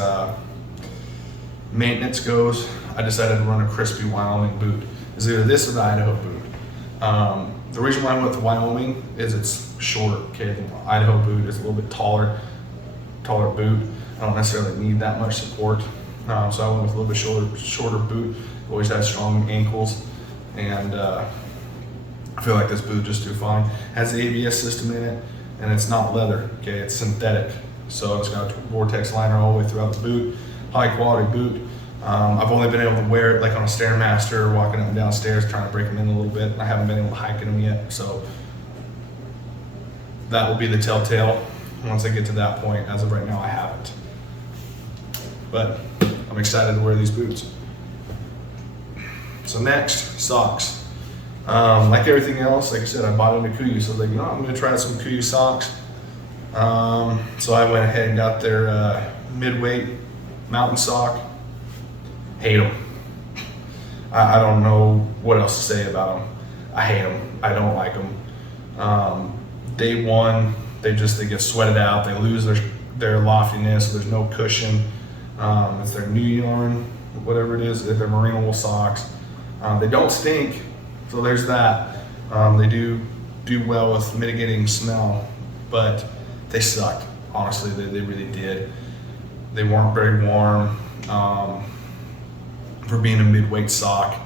maintenance goes, I decided to run a crispy Wyoming boot. It's either this or the Idaho boot. The reason why I went with Wyoming is it's shorter. Okay, the Idaho boot is a little bit taller boot. I don't necessarily need that much support, so I went with a little bit shorter boot. Always has strong ankles, and I feel like this boot just do fine. Has the ABS system in it, and it's not leather. Okay, it's synthetic, so it's got a Vortex liner all the way throughout the boot. High quality boot. I've only been able to wear it like on a Stairmaster, walking up and down stairs, trying to break them in a little bit. I haven't been able to hike in them yet, so that will be the telltale. Once I get to that point, as of right now, I haven't. But I'm excited to wear these boots. So next, socks. Like everything else, like I said, I bought into Kuiu, so I was like, I'm going to try some Kuiu socks. So I went ahead and got their midweight mountain sock. Hate them. I don't know what else to say about them. I hate them. I don't like them. Day one, they get sweated out. They lose their loftiness. There's no cushion. It's their new yarn, whatever it is. They're merino wool socks. They don't stink, so there's that. They do well with mitigating smell, but they sucked. Honestly, they really did. They weren't very warm. For being a mid-weight sock,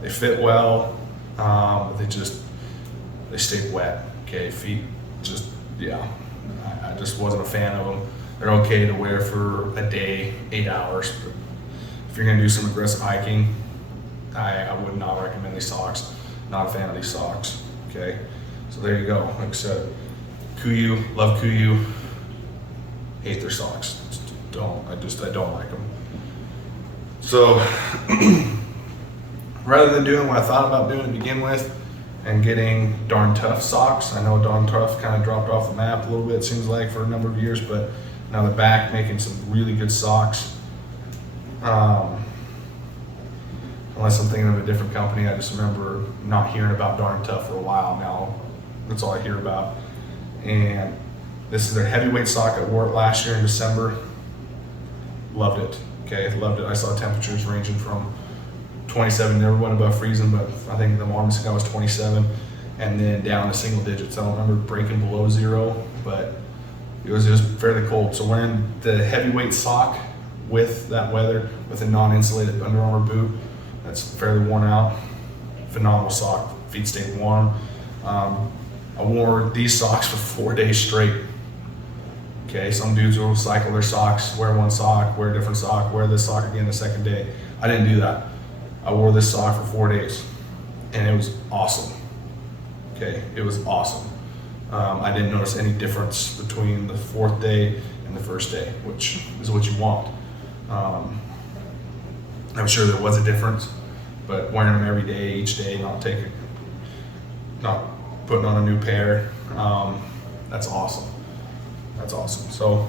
they fit well, but they stayed wet. Okay, feet I just wasn't a fan of them. They're okay to wear for a day, 8 hours, but if you're gonna do some aggressive hiking, I would not recommend these socks. Not a fan of these socks. Okay, so there you go. Like I said, Kuiu, love Kuiu, hate their socks. I don't like them. So rather than doing what I thought about doing to begin with and getting Darn Tough socks, I know Darn Tough kind of dropped off the map a little bit, seems like, for a number of years, but now they're back making some really good socks. Unless I'm thinking of a different company, I just remember not hearing about Darn Tough for a while now. That's all I hear about. And this is their heavyweight sock. I wore it last year in December. Loved it. Okay, loved it. I saw temperatures ranging from 27, never went above freezing, but I think the warmest I got was 27, and then down to single digits. I don't remember breaking below 0, but it was fairly cold. So wearing the heavyweight sock with that weather, with a non-insulated Under Armour boot that's fairly worn out, phenomenal sock. Feet stayed warm. I wore these socks for 4 days straight. Okay, some dudes will cycle their socks, wear one sock, wear a different sock, wear this sock again the second day. I didn't do that. I wore this sock for 4 days, and it was awesome. Okay, it was awesome. I didn't notice any difference between the 4th day and the 1st day, which is what you want. I'm sure there was a difference, but wearing them every day, each day, not putting on a new pair, that's awesome. That's awesome. So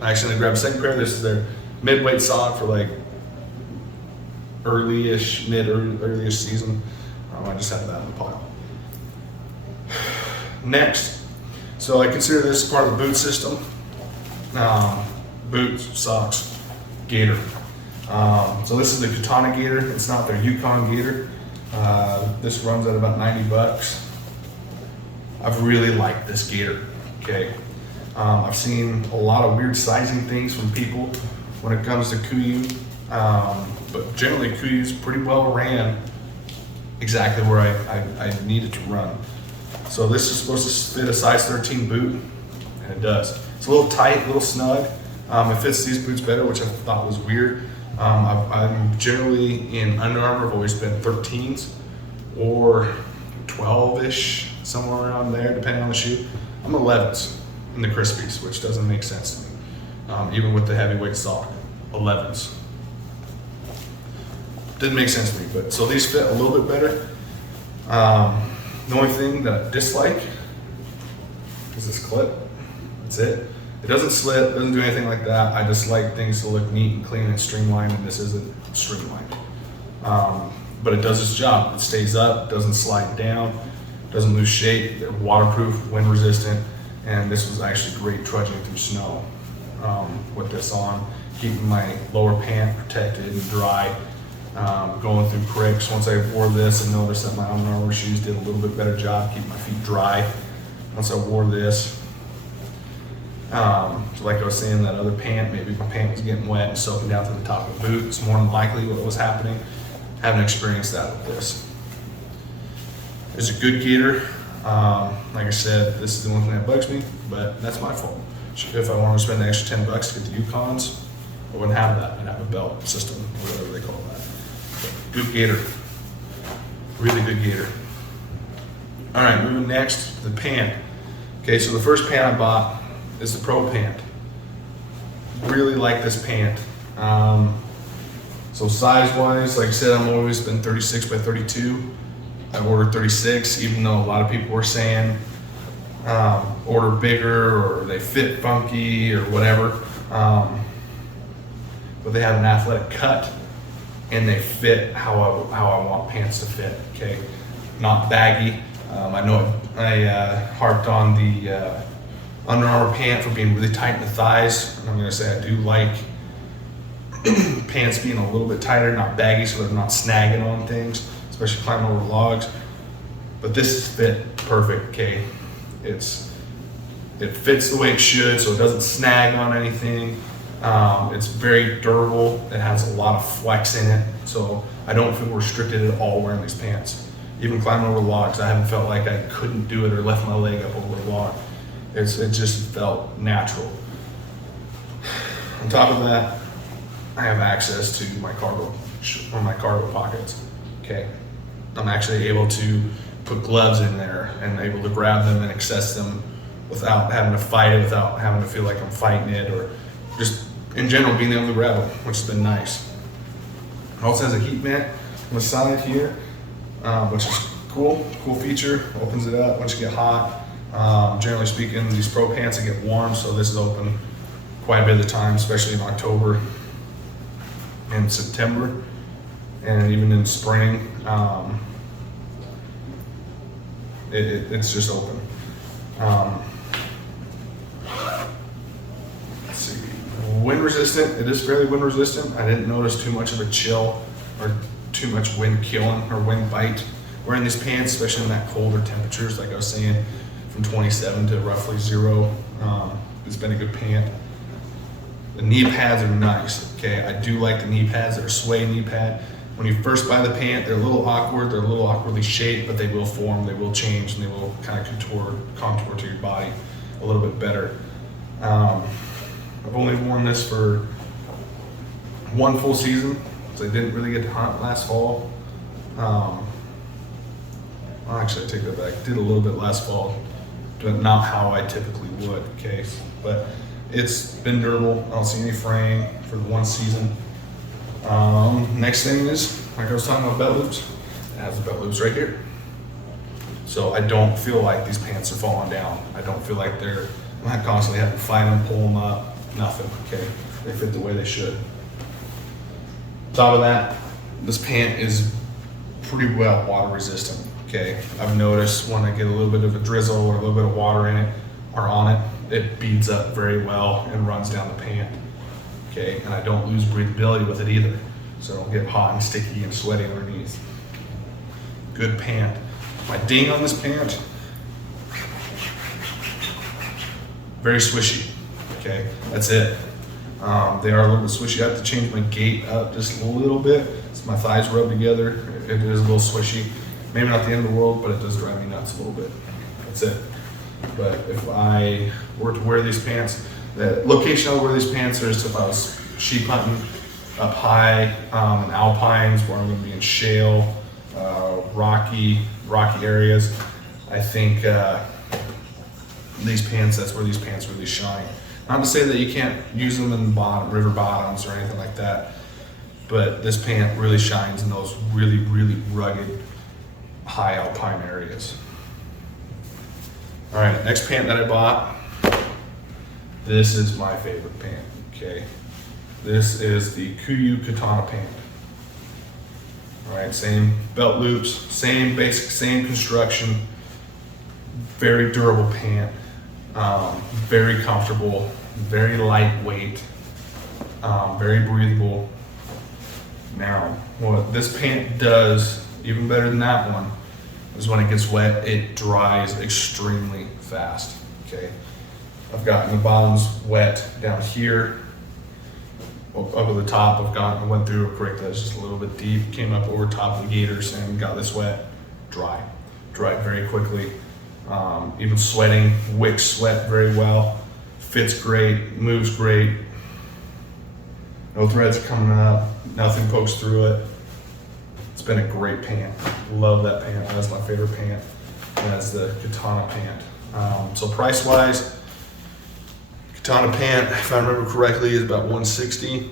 I actually grabbed a second pair. This is their mid-weight sock for like early-ish season. I just have that in the pile. Next, so I consider this part of the boot system. Boots, socks, gator. So this is the Katana gator. It's not their Yukon gator. This runs at about $90. I've really liked this gator. Okay, I've seen a lot of weird sizing things from people when it comes to Kuiu, but generally Kuiu's pretty well ran exactly where I needed to run. So this is supposed to fit a size 13 boot, and it does. It's a little tight, a little snug. It fits these boots better, which I thought was weird. I'm generally in Under Armour, I've always been 13s or 12-ish, somewhere around there, depending on the shoe. I'm 11s in the Crispies, which doesn't make sense to me. Even with the heavyweight sock, 11s. Didn't make sense to me, but so these fit a little bit better. The only thing that I dislike is this clip. That's it. It doesn't slip, doesn't do anything like that. I just like things to look neat and clean and streamlined, and this isn't streamlined. But it does its job. It stays up, doesn't slide down, doesn't lose shape. They're waterproof, wind resistant, and this was actually great trudging through snow with this on, keeping my lower pant protected and dry. Going through cricks. Once I wore this, I noticed that my Under Armour shoes did a little bit better job keeping my feet dry. Once I wore this, so like I was saying, that other pant, maybe my pant was getting wet and soaking down to the top of the boot. It's more than likely what was happening. I haven't experienced that with this. It's a good gator. Like I said, this is the one thing that bugs me, but that's my fault. If I wanted to spend the extra $10 to get the Yukons, I wouldn't have that. I'd have a belt system, whatever they call that. Good gator. Really good gator. All right, moving next to the pant. Okay, so the first pant I bought is the Pro pant. Really like this pant. So size-wise, like I said, I've always been 36 by 32. I ordered 36, even though a lot of people were saying order bigger or they fit funky or whatever. But they have an athletic cut and they fit how I want pants to fit. Okay, not baggy. I know I harped on the Under Armour pant for being really tight in the thighs, and I'm gonna say I do like pants being a little bit tighter, not baggy, so they're not snagging on things, especially climbing over logs. But this is fit perfect. Okay, it fits the way it should, so it doesn't snag on anything. It's very durable. It has a lot of flex in it, so I don't feel restricted at all wearing these pants. Even climbing over logs, I haven't felt like I couldn't do it or left my leg up over a log. It just felt natural. On top of that, I have access to my cargo pockets. Okay, I'm actually able to put gloves in there and able to grab them and access them without having to fight it, without having to feel like I'm fighting it, or just in general being able to grab them, which has been nice. It also has a heat vent on the side here, which is cool feature. Opens it up once you get hot. Generally speaking, these Pro pants that get warm, so this is open quite a bit of the time, especially in October and September, and even in spring. It's just open. Let's see. Wind resistant. It is fairly wind resistant. I didn't notice too much of a chill or too much wind killing or wind bite wearing these pants, especially in that colder temperatures, like I was saying, from 27 to roughly 0. It's been a good pant. The knee pads are nice. Okay, I do like the knee pads. They're a suede knee pad. When you first buy the pant, they're a little awkward. They're a little awkwardly shaped, but they will form, they will change, and they will kind of contour to your body a little bit better. I've only worn this for one full season, because I didn't really get to hunt last fall. Well, actually, I take that back. Did a little bit last fall, but not how I typically would, okay? But it's been durable. I don't see any fraying for the one season. Next thing is, like I was talking about belt loops, it has the belt loops right here. So I don't feel like these pants are falling down. I don't feel like I'm not constantly having to find them, pull them up, nothing, okay? They fit the way they should. Top of that, this pant is pretty well water resistant, okay? I've noticed when I get a little bit of a drizzle or a little bit of water in it or on it, it beads up very well and runs down the pant, okay? And I don't lose breathability with it either. So I don't get hot and sticky and sweaty underneath. Good pant. My ding on this pant, very swishy, okay? That's it. They are a little bit swishy. I have to change my gait up just a little bit. So my thighs rub together. It is a little swishy. Maybe not the end of the world, but it does drive me nuts a little bit. That's it. But if I were to wear these pants, the location I would wear these pants is if I was sheep hunting up high in alpines where I'm going to be in shale, rocky areas. I think these pants, that's where these pants really shine. Not to say that you can't use them in river bottoms or anything like that, but this pant really shines in those really, really rugged, high alpine areas. All right, next pant that I bought, this is my favorite pant, okay? This is the Kuiu Katana pant. All right, same belt loops, same basic, same construction, very durable pant. Very comfortable, very lightweight, very breathable. Now, what this pant does, even better than that one, is when it gets wet, it dries extremely fast, okay? I've gotten the bottoms wet down here, up at the top. I went through a creek that's just a little bit deep, came up over top of the gaiters and got this wet, dried very quickly. Even sweating, wicks sweat very well, fits great, moves great, no threads coming up, nothing pokes through it. It's been a great pant. Love that pant. That's my favorite pant. That's the Katana pant. So price wise, Katana pant, if I remember correctly, is about $160,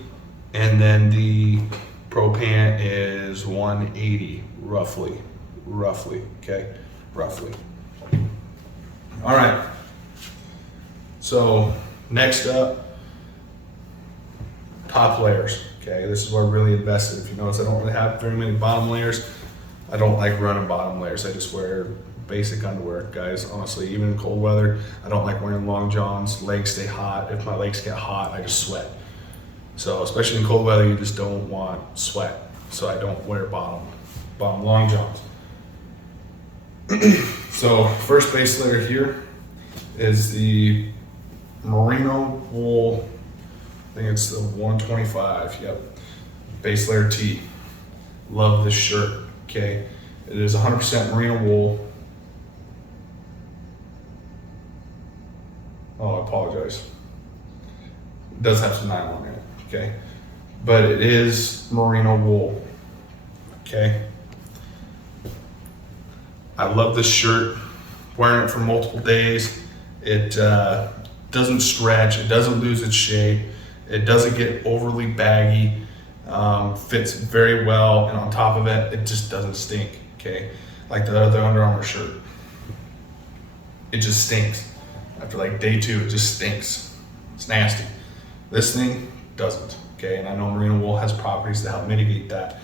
and then the Pro pant is $180, roughly, okay, roughly. All right, so next up, top layers, okay? This is where I really invested. If you notice, I don't really have very many bottom layers. I don't like running bottom layers. I just wear basic underwear, guys, honestly. Even in cold weather, I don't like wearing long johns. Legs stay hot. If my legs get hot, I just sweat. So especially in cold weather, you just don't want sweat. So I don't wear bottom long johns. So first base layer here is the merino wool. I think it's the 125. Yep. Base layer tee. Love this shirt. Okay. It is 100% merino wool. Oh, I apologize. It does have some nylon in it. Okay. But it is merino wool. Okay. I love this shirt, wearing it for multiple days. It doesn't stretch, it doesn't lose its shape, it doesn't get overly baggy, fits very well, and on top of it, it just doesn't stink, okay? Like the other Under Armour shirt. It just stinks. After like day 2, it just stinks. It's nasty. This thing doesn't, okay? And I know merino wool has properties that help mitigate that,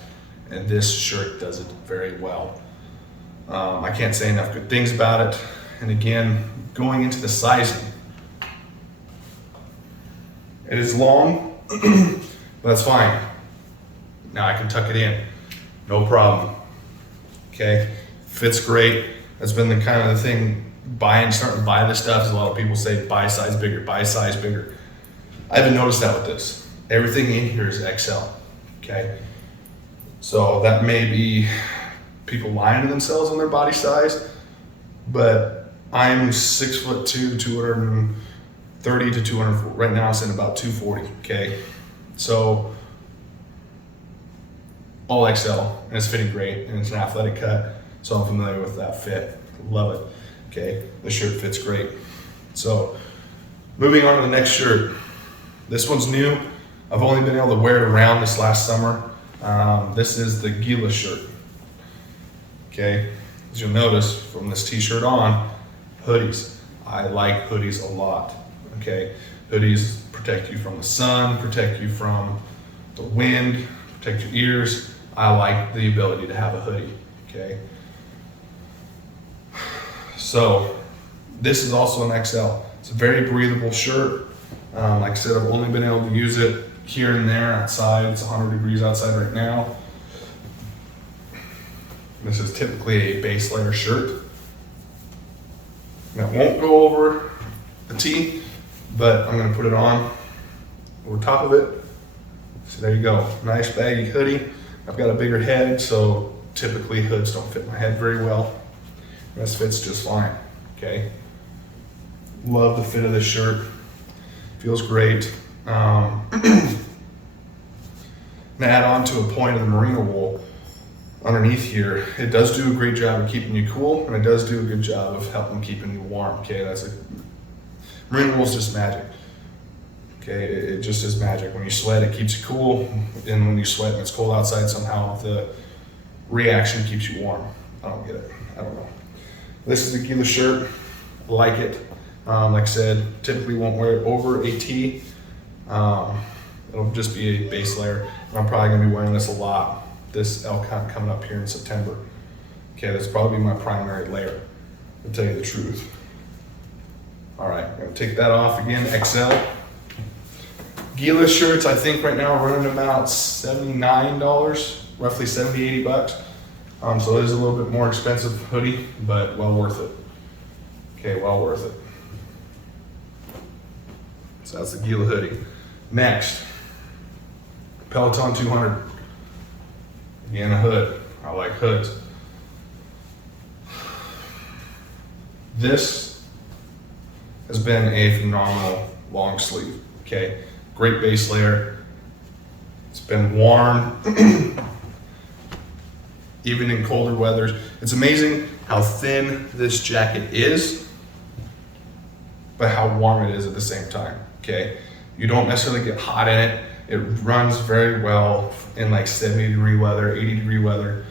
and this shirt does it very well. I can't say enough good things about it. And again, going into the sizing, it is long, but that's fine. Now I can tuck it in, no problem. Okay, fits great. That's been the kind of the thing, starting to buy this stuff, is a lot of people say buy size bigger, buy size bigger. I haven't noticed that with this. Everything in here is XL, okay? So that may be people lying to themselves on their body size, but I'm 6'2", 230 to 200. Right now, I'm sitting about 240. Okay, so all XL, and it's fitting great, and it's an athletic cut. So I'm familiar with that fit. Love it. Okay, the shirt fits great. So moving on to the next shirt. This one's new. I've only been able to wear it around this last summer. This is the Gila shirt. Okay, as you'll notice from this t-shirt on, hoodies. I like hoodies a lot. Okay, hoodies protect you from the sun, protect you from the wind, protect your ears. I like the ability to have a hoodie. Okay, so this is also an XL. It's a very breathable shirt. Like I said, I've only been able to use it here and there outside. It's 100 degrees outside right now. This is typically a base layer shirt. That won't go over the tee, but I'm gonna put it on over top of it. So there you go, nice baggy hoodie. I've got a bigger head, so typically hoods don't fit my head very well. This fits just fine, okay? Love the fit of this shirt, feels great. To add on to a point of the merino wool underneath here, it does do a great job of keeping you cool, and it does do a good job of helping keeping you warm. Okay, merino wool is just magic. Okay, it just is magic. When you sweat, it keeps you cool, and when you sweat and it's cold outside, somehow the reaction keeps you warm. I don't get it. I don't know. This is the Gila shirt. I like it. Like I said, typically won't wear it over a tee. It'll just be a base layer. And I'm probably gonna be wearing this a lot. This elk hunt coming up here in September. Okay, that's probably my primary layer, to tell you the truth. All right, I'm gonna take that off again, XL. Gila shirts, I think right now are running about $79, roughly 70, 80 bucks. So it is a little bit more expensive hoodie, but well worth it. Okay, well worth it. So that's the Gila hoodie. Next, Peloton 200. Again, a hood. I like hoods. This has been a phenomenal long sleeve. Okay, great base layer. It's been warm, even in colder weathers. It's amazing how thin this jacket is, but how warm it is at the same time. Okay, you don't necessarily get hot in it. It runs very well in like 70-degree weather, 80-degree weather,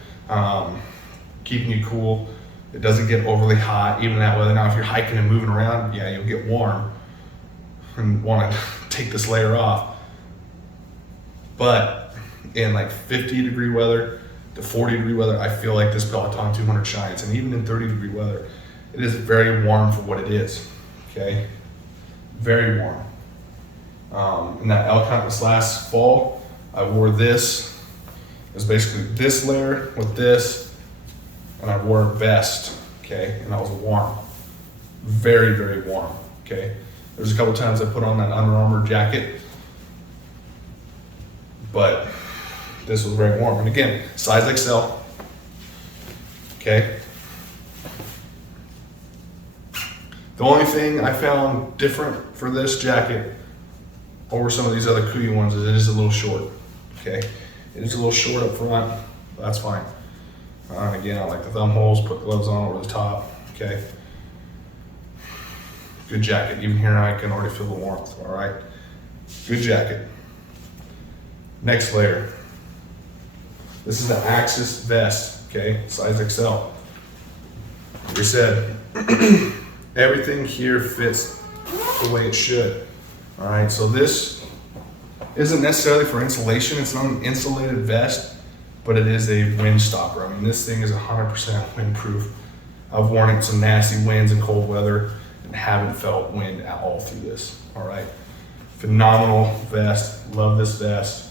keeping you cool. It doesn't get overly hot, even that weather. Now, if you're hiking and moving around, yeah, you'll get warm and want to take this layer off. But in like 50-degree weather to 40-degree weather, I feel like this Peloton 200 shines. And even in 30-degree weather, it is very warm for what it is, okay? Very warm. In that elk hunt this last fall, I wore this. It was basically this layer with this, and I wore a vest, okay? And I was warm, very, very warm, okay? There's a couple times I put on that Under Armour jacket, but this was very warm. And again, size XL, okay? The only thing I found different for this jacket over some of these other Kuiu ones is it is a little short, okay? It is a little short up front, but that's fine. And again, I like the thumb holes, put gloves on over the top, okay? Good jacket, even here I can already feel the warmth, all right? Good jacket. Next layer. This is the Axis vest, okay? Size XL. Like I said, everything here fits the way it should. All right, so this isn't necessarily for insulation. It's not an insulated vest, but it is a wind stopper. I mean, this thing is 100% windproof. I've worn it in some nasty winds and cold weather and haven't felt wind at all through this, all right? Phenomenal vest, love this vest.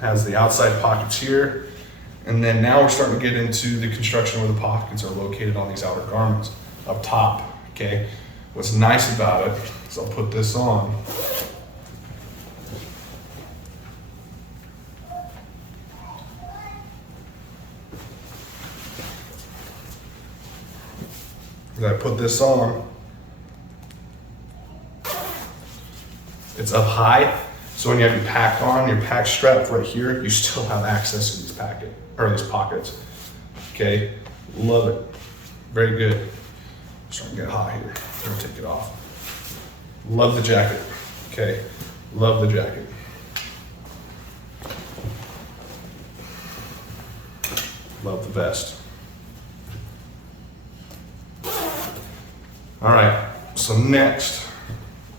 Has the outside pockets here, and then now we're starting to get into the construction where the pockets are located on these outer garments up top, okay? What's nice about it is I'll put this on. As I put this on, it's up high, so when you have your pack on, your pack strapped right here, you still have access to these pockets. Okay, love it. Very good. It's starting to get hot here. I'm gonna take it off. Love the jacket. Okay, love the jacket. Love the vest. All right, so next,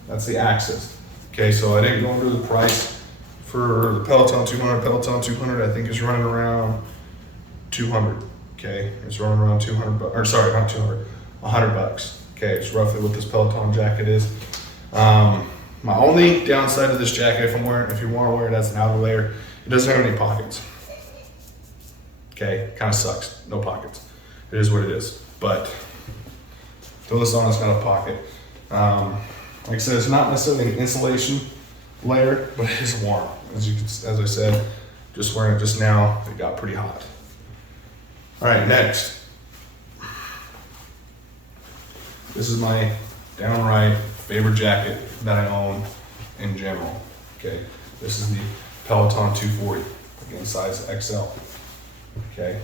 that's the Axis. Okay, so I didn't go into the price for the Peloton 200. Peloton 200, I think is running around 200. Okay, it's running around 200, or sorry, not 200, 100 bucks. Okay, it's roughly what this Peloton jacket is. My only downside of this jacket, if you want to wear it as an outer layer, it doesn't have any pockets. Okay, kind of sucks, no pockets. It is what it is, but throw this on, it's got a pocket. Like I said, it's not necessarily an insulation layer, but it is warm. As I said, just wearing it just now, it got pretty hot. All right, next. This is my downright favorite jacket that I own in general. Okay, this is the Peloton 240, again, size XL. Okay,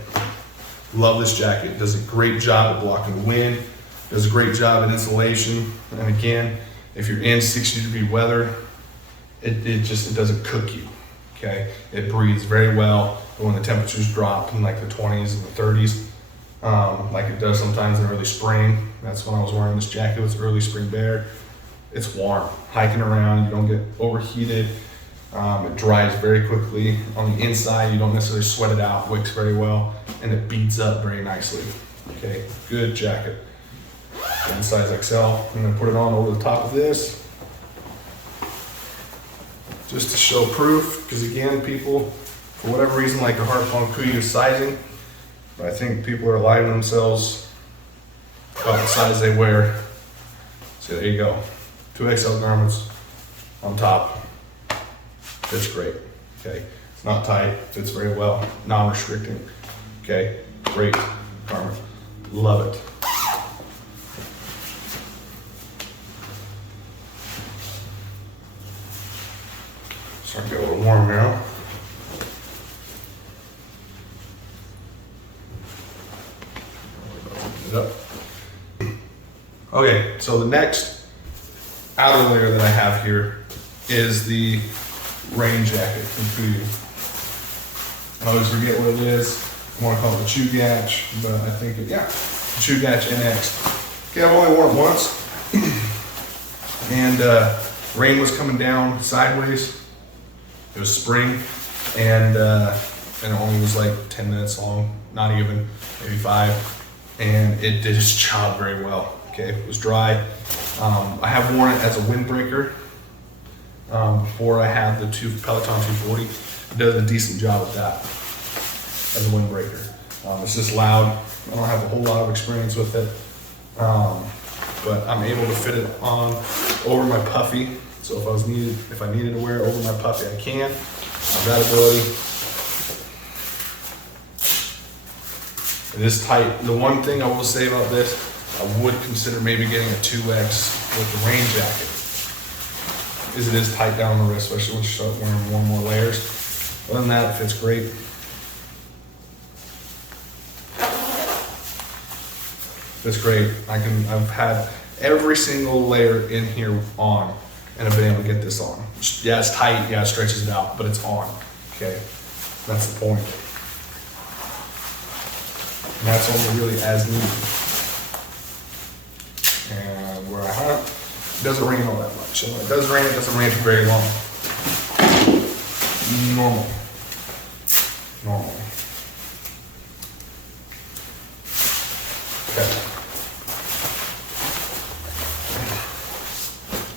love this jacket. It does a great job at blocking wind. Does a great job at insulation. And again, if you're in 60-degree weather, it doesn't cook you. Okay, it breathes very well when the temperatures drop in like the 20s and the 30s, like it does sometimes in early spring. That's when I was wearing this jacket. It was early spring bear. It's warm. Hiking around, you don't get overheated. It dries very quickly. On the inside, you don't necessarily sweat it out. Wicks very well, and it beads up very nicely. Okay, good jacket. In size XL. I'm gonna put it on over the top of this, just to show proof. Because again, people, for whatever reason, like to harp on Kuiu sizing, but I think people are lying to themselves about the size they wear. So there you go. 2XL garments on top. Fits great. Okay, it's not tight. Fits very well. Non-restricting. Okay, great garment. Love it. Starting to get a little warm now. It up. Okay, so the next outer layer that I have here is the rain jacket from Kuiu. I always forget what it is. I want to call it the Chugach, but I think yeah, Chugach NX. Okay, I've only worn it once, and rain was coming down sideways. It was spring, and it only was like 10 minutes long, not even, maybe 5, and it did its job very well. Okay, it was dry. I have worn it as a windbreaker before. I have the Peloton 240. It does a decent job with that as a windbreaker. It's just loud. I don't have a whole lot of experience with it, but I'm able to fit it on over my puffy. So if I needed to wear it over my puffy, I can. I've got ability. It is tight. The one thing I will say about this, I would consider maybe getting a 2X with the rain jacket, is it is tight down the wrist, especially once you start wearing more and more layers. Other than that, it fits great. Fits great. I've had every single layer in here on, and I've been able to get this on. Yeah, it's tight, yeah, it stretches it out, but it's on, okay? That's the point. And that's only really as needed. And where I hunt, it doesn't rain all that much. And when it does rain, it doesn't rain for very long. Normal. Okay.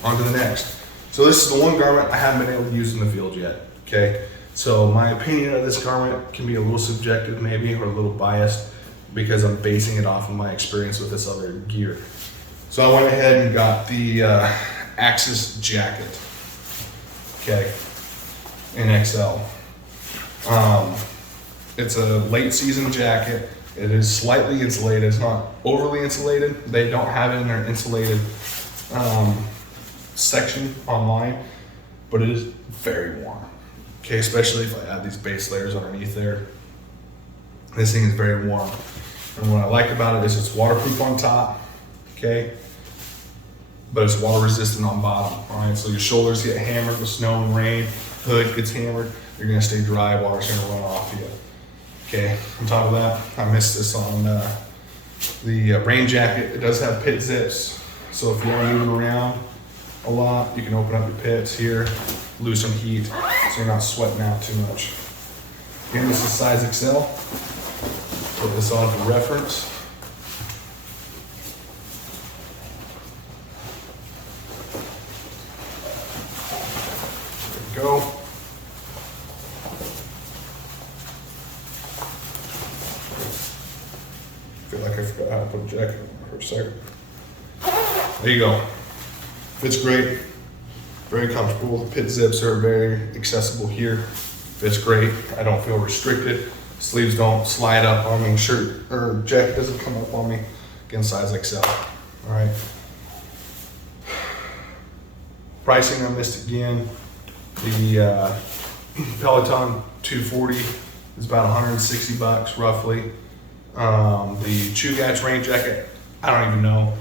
On to the next. So this is the one garment I haven't been able to use in the field yet, okay? So my opinion of this garment can be a little subjective maybe, or a little biased, because I'm basing it off of my experience with this other gear. So I went ahead and got the Axis jacket, okay, in XL. It's a late season jacket. It is slightly insulated. It's not overly insulated. They don't have it in their insulated section online, but it is very warm. Okay, especially if I add these base layers underneath there. This thing is very warm. And what I like about it is it's waterproof on top, okay? But it's water resistant on bottom, all right? So your shoulders get hammered with snow and rain, hood gets hammered, you're gonna stay dry, water's gonna run off you. Okay, on top of that, I missed this on the rain jacket. It does have pit zips, so if you are moving around a lot, you can open up your pits here, lose some heat, so you're not sweating out too much. Again, this is size XL. Put this on for reference. There we go. Feel like I forgot how to put a jacket on for a second. There you go. Fits great. Very comfortable. The pit zips are very accessible here. Fits great. I don't feel restricted. Sleeves don't slide up on me. Shirt or jacket doesn't come up on me. Again, size XL. All right. Pricing, I missed again. The Peloton 240 is about 160 bucks roughly. The Chugach rain jacket, I don't even know.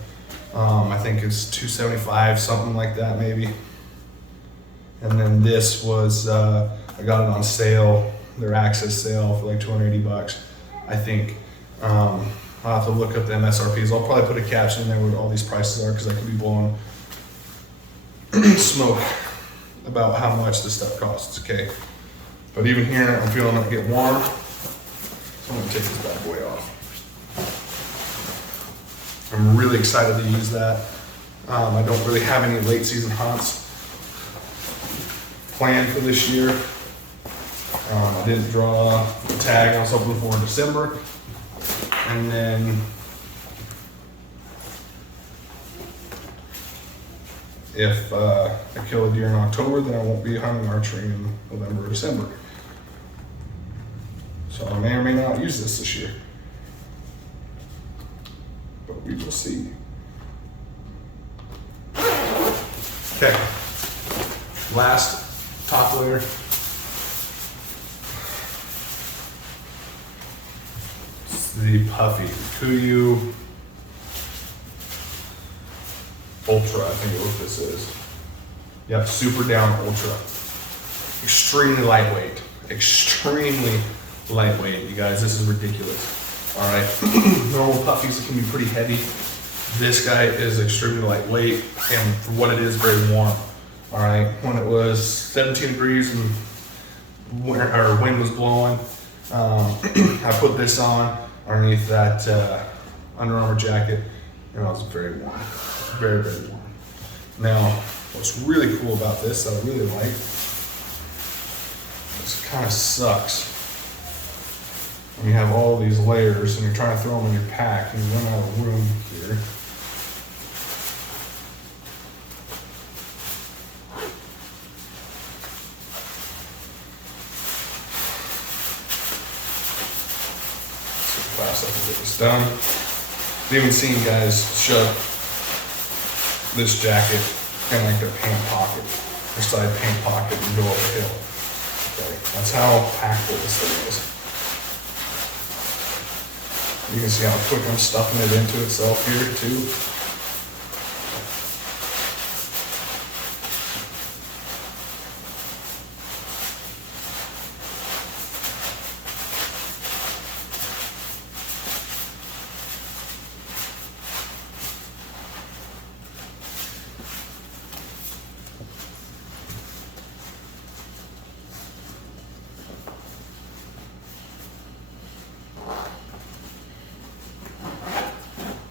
I think it's 275, something like that maybe. And then this was, I got it on sale, their access sale for like 280 bucks. I think I'll have to look up the MSRPs. I'll probably put a caption in there where all these prices are because I could be blowing smoke about how much this stuff costs, okay? But even here, I'm feeling it get warm. So I'm gonna take this bad boy off. I'm really excited to use that. I don't really have any late season hunts planned for this year. I didn't draw the tag I was hoping for in December. And then if I kill a deer in October, then I won't be hunting archery in November or December. So I may or may not use this year. But we will see. Okay, last top layer. It's the puffy Kuiu Ultra, I think what this is. Yep, Super Down Ultra. Extremely lightweight. Extremely lightweight, you guys. This is ridiculous. All right, normal puffies can be pretty heavy. This guy is extremely lightweight, and for what it is, very warm. All right, when it was 17 degrees and wind was blowing, I put this on underneath that Under Armour jacket, and it was very warm, very, very warm. Now, what's really cool about this that I really like, this kind of sucks. And you have all these layers and you're trying to throw them in your pack and you run out of room here. So fast I can get this done. I've even seen guys shove this jacket in like their pant pocket, their side pant pocket, and go up a hill. Okay, that's how packable this thing is. You can see how quick I'm stuffing it into itself here too.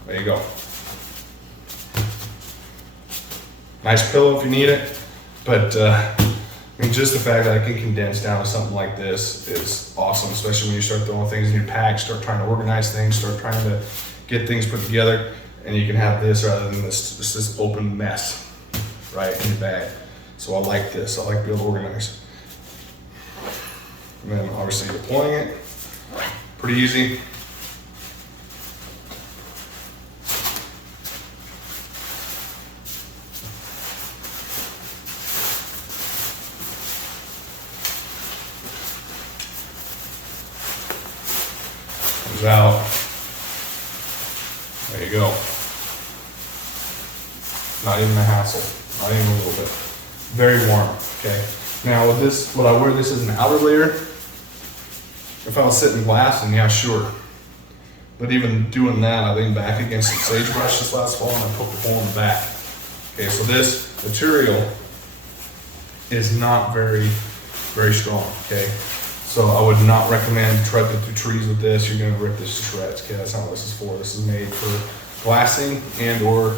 There you go. Nice pillow if you need it, but I mean, just the fact that I can condense down to something like this is awesome, especially when you start throwing things in your pack, start trying to organize things, start trying to get things put together, and you can have this rather than this open mess, right, in your bag. So I like this. I like to be able to organize. And then obviously deploying it, pretty easy. comes out. There you go. Not even a hassle, not even a little bit. Very warm, okay? Now with this, would I wear this as an outer layer? If I was sitting glass, then yeah, sure. But even doing that, I leaned back against some sagebrush this last fall and I poked a hole in the back. Okay, so this material is not very strong, okay? So I would not recommend trudging through trees with this. You're gonna rip this to shreds, okay? That's not what this is for. This is made for glassing and or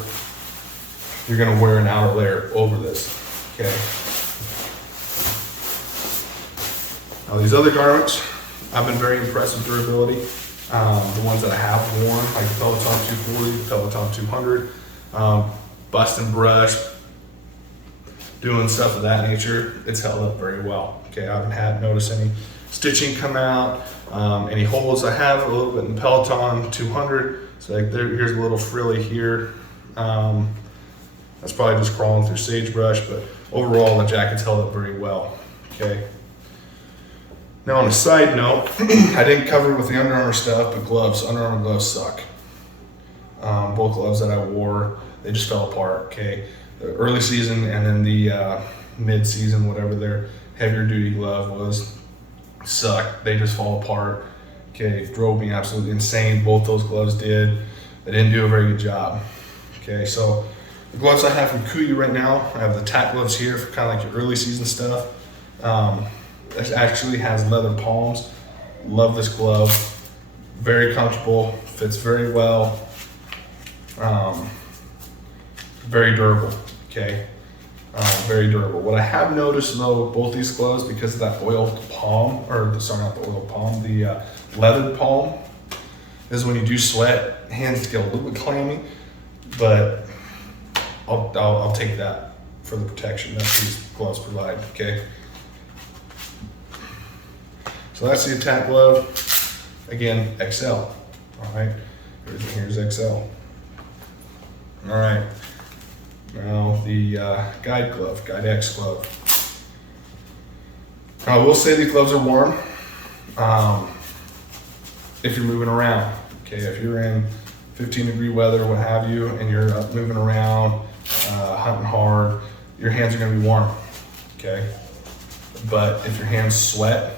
you're gonna wear an outer layer over this, okay? Now these other garments, I've been very impressed with durability. The ones that I have worn, like the Peloton 240, the Peloton 200, bust and brush, doing stuff of that nature, it's held up very well. Okay, I haven't noticed any stitching come out, any holes. I have a little bit in the Peloton 200, so like here's a little frilly here. That's probably just crawling through sagebrush, but overall the jacket's held up very well. Okay. Now on a side note, I didn't cover it with the Under Armour stuff, but gloves, Under Armour gloves suck. Both gloves that I wore, they just fell apart, okay? The early season and then the mid-season, whatever their heavier duty glove was, sucked. They just fall apart, okay? Drove me absolutely insane. Both those gloves did. They didn't do a very good job, okay? So the gloves I have from Kuiu right now, I have the tack gloves here for kind of like your early season stuff. It actually has leather palms. Love this glove. Very comfortable, fits very well. Very durable, okay? Very durable. What I have noticed though, both these gloves, because of that oiled palm, sorry, not the oiled palm, the leathered palm, is when you do sweat, hands get a little bit clammy, but I'll take that for the protection that these gloves provide, okay? So that's the attack glove. Again, XL, all right? Everything here is XL. All right, now the Guide glove, Guide X glove. Now I will say these gloves are warm if you're moving around, okay? If you're in 15-degree weather, what have you, and you're up moving around, hunting hard, your hands are gonna be warm, okay? But if your hands sweat,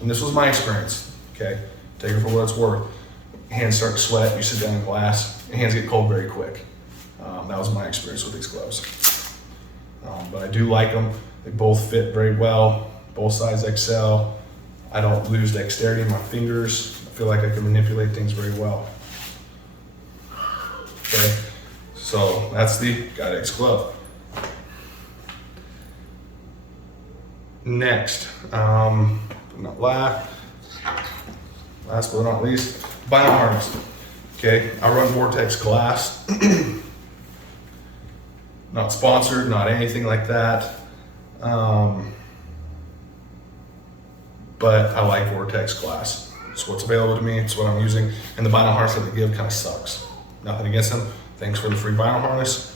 and this was my experience, okay? Take it for what it's worth. Hands start to sweat, you sit down in glass, your hands get cold very quick. That was my experience with these gloves. But I do like them. They both fit very well, both size XL. I don't lose dexterity in my fingers. I feel like I can manipulate things very well. Okay, so that's the Guide X glove. Next, last but not least, vinyl harness. Okay, I run Vortex glass. Not sponsored, not anything like that. But I like Vortex glass. It's what's available to me, it's what I'm using. And the vinyl harness that they give kind of sucks. Nothing against them. Thanks for the free vinyl harness.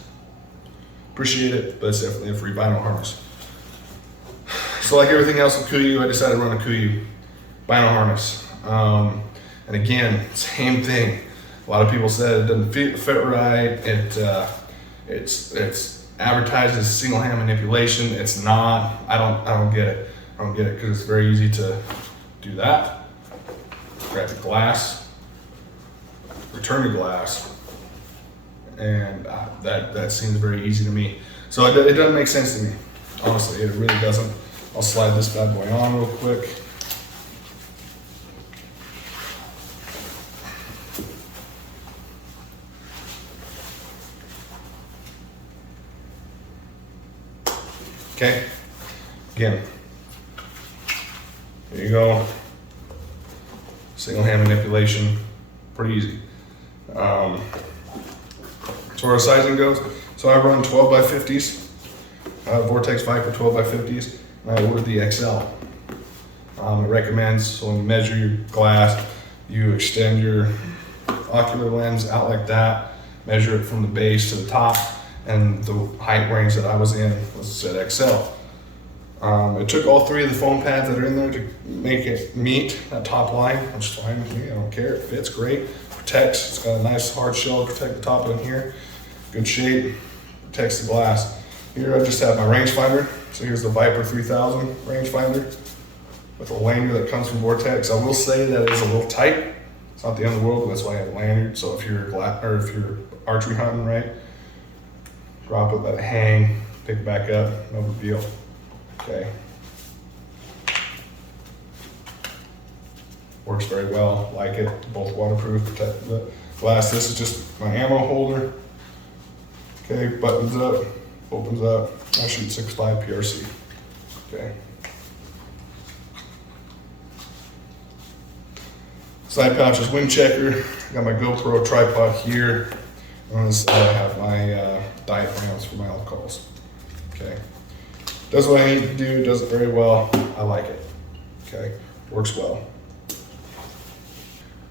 Appreciate it, but it's definitely a free vinyl harness. So like everything else with Kuiu, I decided to run a Kuiu vinyl harness. And again, same thing. A lot of people said it doesn't fit right. It's advertised as single hand manipulation. It's not. I don't get it. I don't get it because it's very easy to do that. Grab the glass, return the glass, and that seems very easy to me. So it doesn't make sense to me. Honestly, it really doesn't. I'll slide this bad boy on real quick. Okay, again, there you go. Single hand manipulation, pretty easy. As far as sizing goes, so I run 12 by 50s, Vortex Viper 12 by 50s, and I ordered the XL. It recommends, so when you measure your glass, you extend your ocular lens out like that, measure it from the base to the top, and the height range that I was in was set XL. It took all 3 of the foam pads that are in there to make it meet that top line, which is fine with me. I don't care. It fits great. Protects. It's got a nice hard shell to protect the top of here. Good shape. Protects the glass. Here I just have my rangefinder. So here's the Viper 3000 rangefinder with a lanyard that comes from Vortex. I will say that it is a little tight. It's not the end of the world, but that's why I have a lanyard. So if you're if you're archery hunting, right, drop it, let it hang, pick it back up, no big deal. Okay. Works very well, like it. Both waterproof, protect the glass. This is just my ammo holder. Okay, buttons up, opens up. I shoot 6.5 PRC. Okay. Side pouch is wind checker. Got my GoPro tripod here. On this side I have my diaphragms for my alcohols. Okay. Does what I need to do, does it very well. I like it. Okay, works well.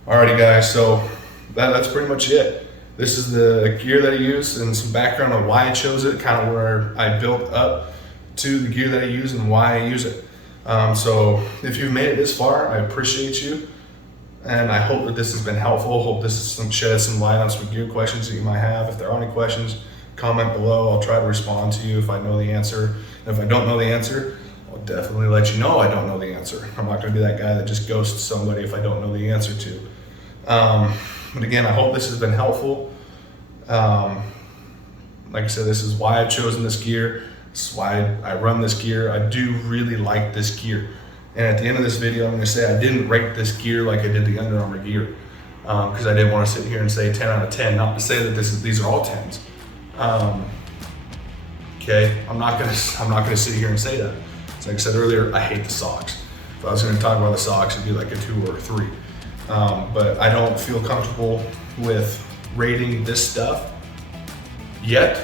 Alrighty guys, so that's pretty much it. This is the gear that I use and some background on why I chose it, kind of where I built up to the gear that I use and why I use it. So if you've made it this far, I appreciate you. And I hope that this has been helpful. Hope this has shed some light on some gear questions that you might have. If there are any questions, comment below. I'll try to respond to you if I know the answer. And if I don't know the answer, I'll definitely let you know I don't know the answer. I'm not gonna be that guy that just ghosts somebody if I don't know the answer to. But again, I hope this has been helpful. Like I said, this is why I've chosen this gear. This is why I run this gear. I do really like this gear. And at the end of this video, I'm gonna say I didn't rate this gear like I did the Under Armour gear, because I didn't want to sit here and say 10 out of 10. Not to say that these are all 10s. Okay, I'm not gonna sit here and say that. So like I said earlier, I hate the socks. If I was gonna talk about the socks, it'd be like a 2 or a 3. But I don't feel comfortable with rating this stuff yet.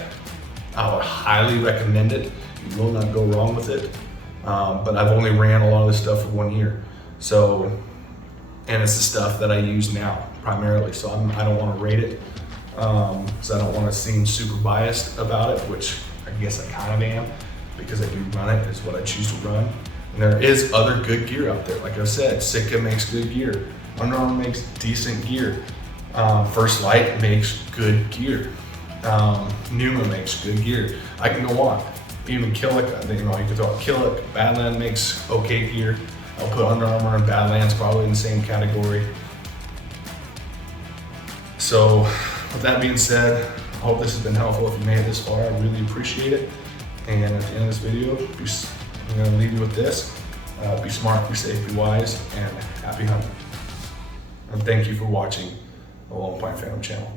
I would highly recommend it. You will not go wrong with it. But I've only ran a lot of this stuff for 1 year. So, and it's the stuff that I use now primarily. So I don't want to rate it. So I don't want to seem super biased about it, which I guess I kind of am, because I do run it. It's what I choose to run. And there is other good gear out there. Like I said, Sitka makes good gear. Under Armour makes decent gear. First Light makes good gear. Numa makes good gear. I can go on. Even Killick, you can throw out Killick. Badland makes okay gear. I'll put Under Armour and Badlands probably in the same category. So with that being said, I hope this has been helpful. If you made it this far, I really appreciate it. And at the end of this video, I'm gonna leave you with this. Be smart, be safe, be wise, and happy hunting. And thank you for watching the Lone Pine Phantom channel.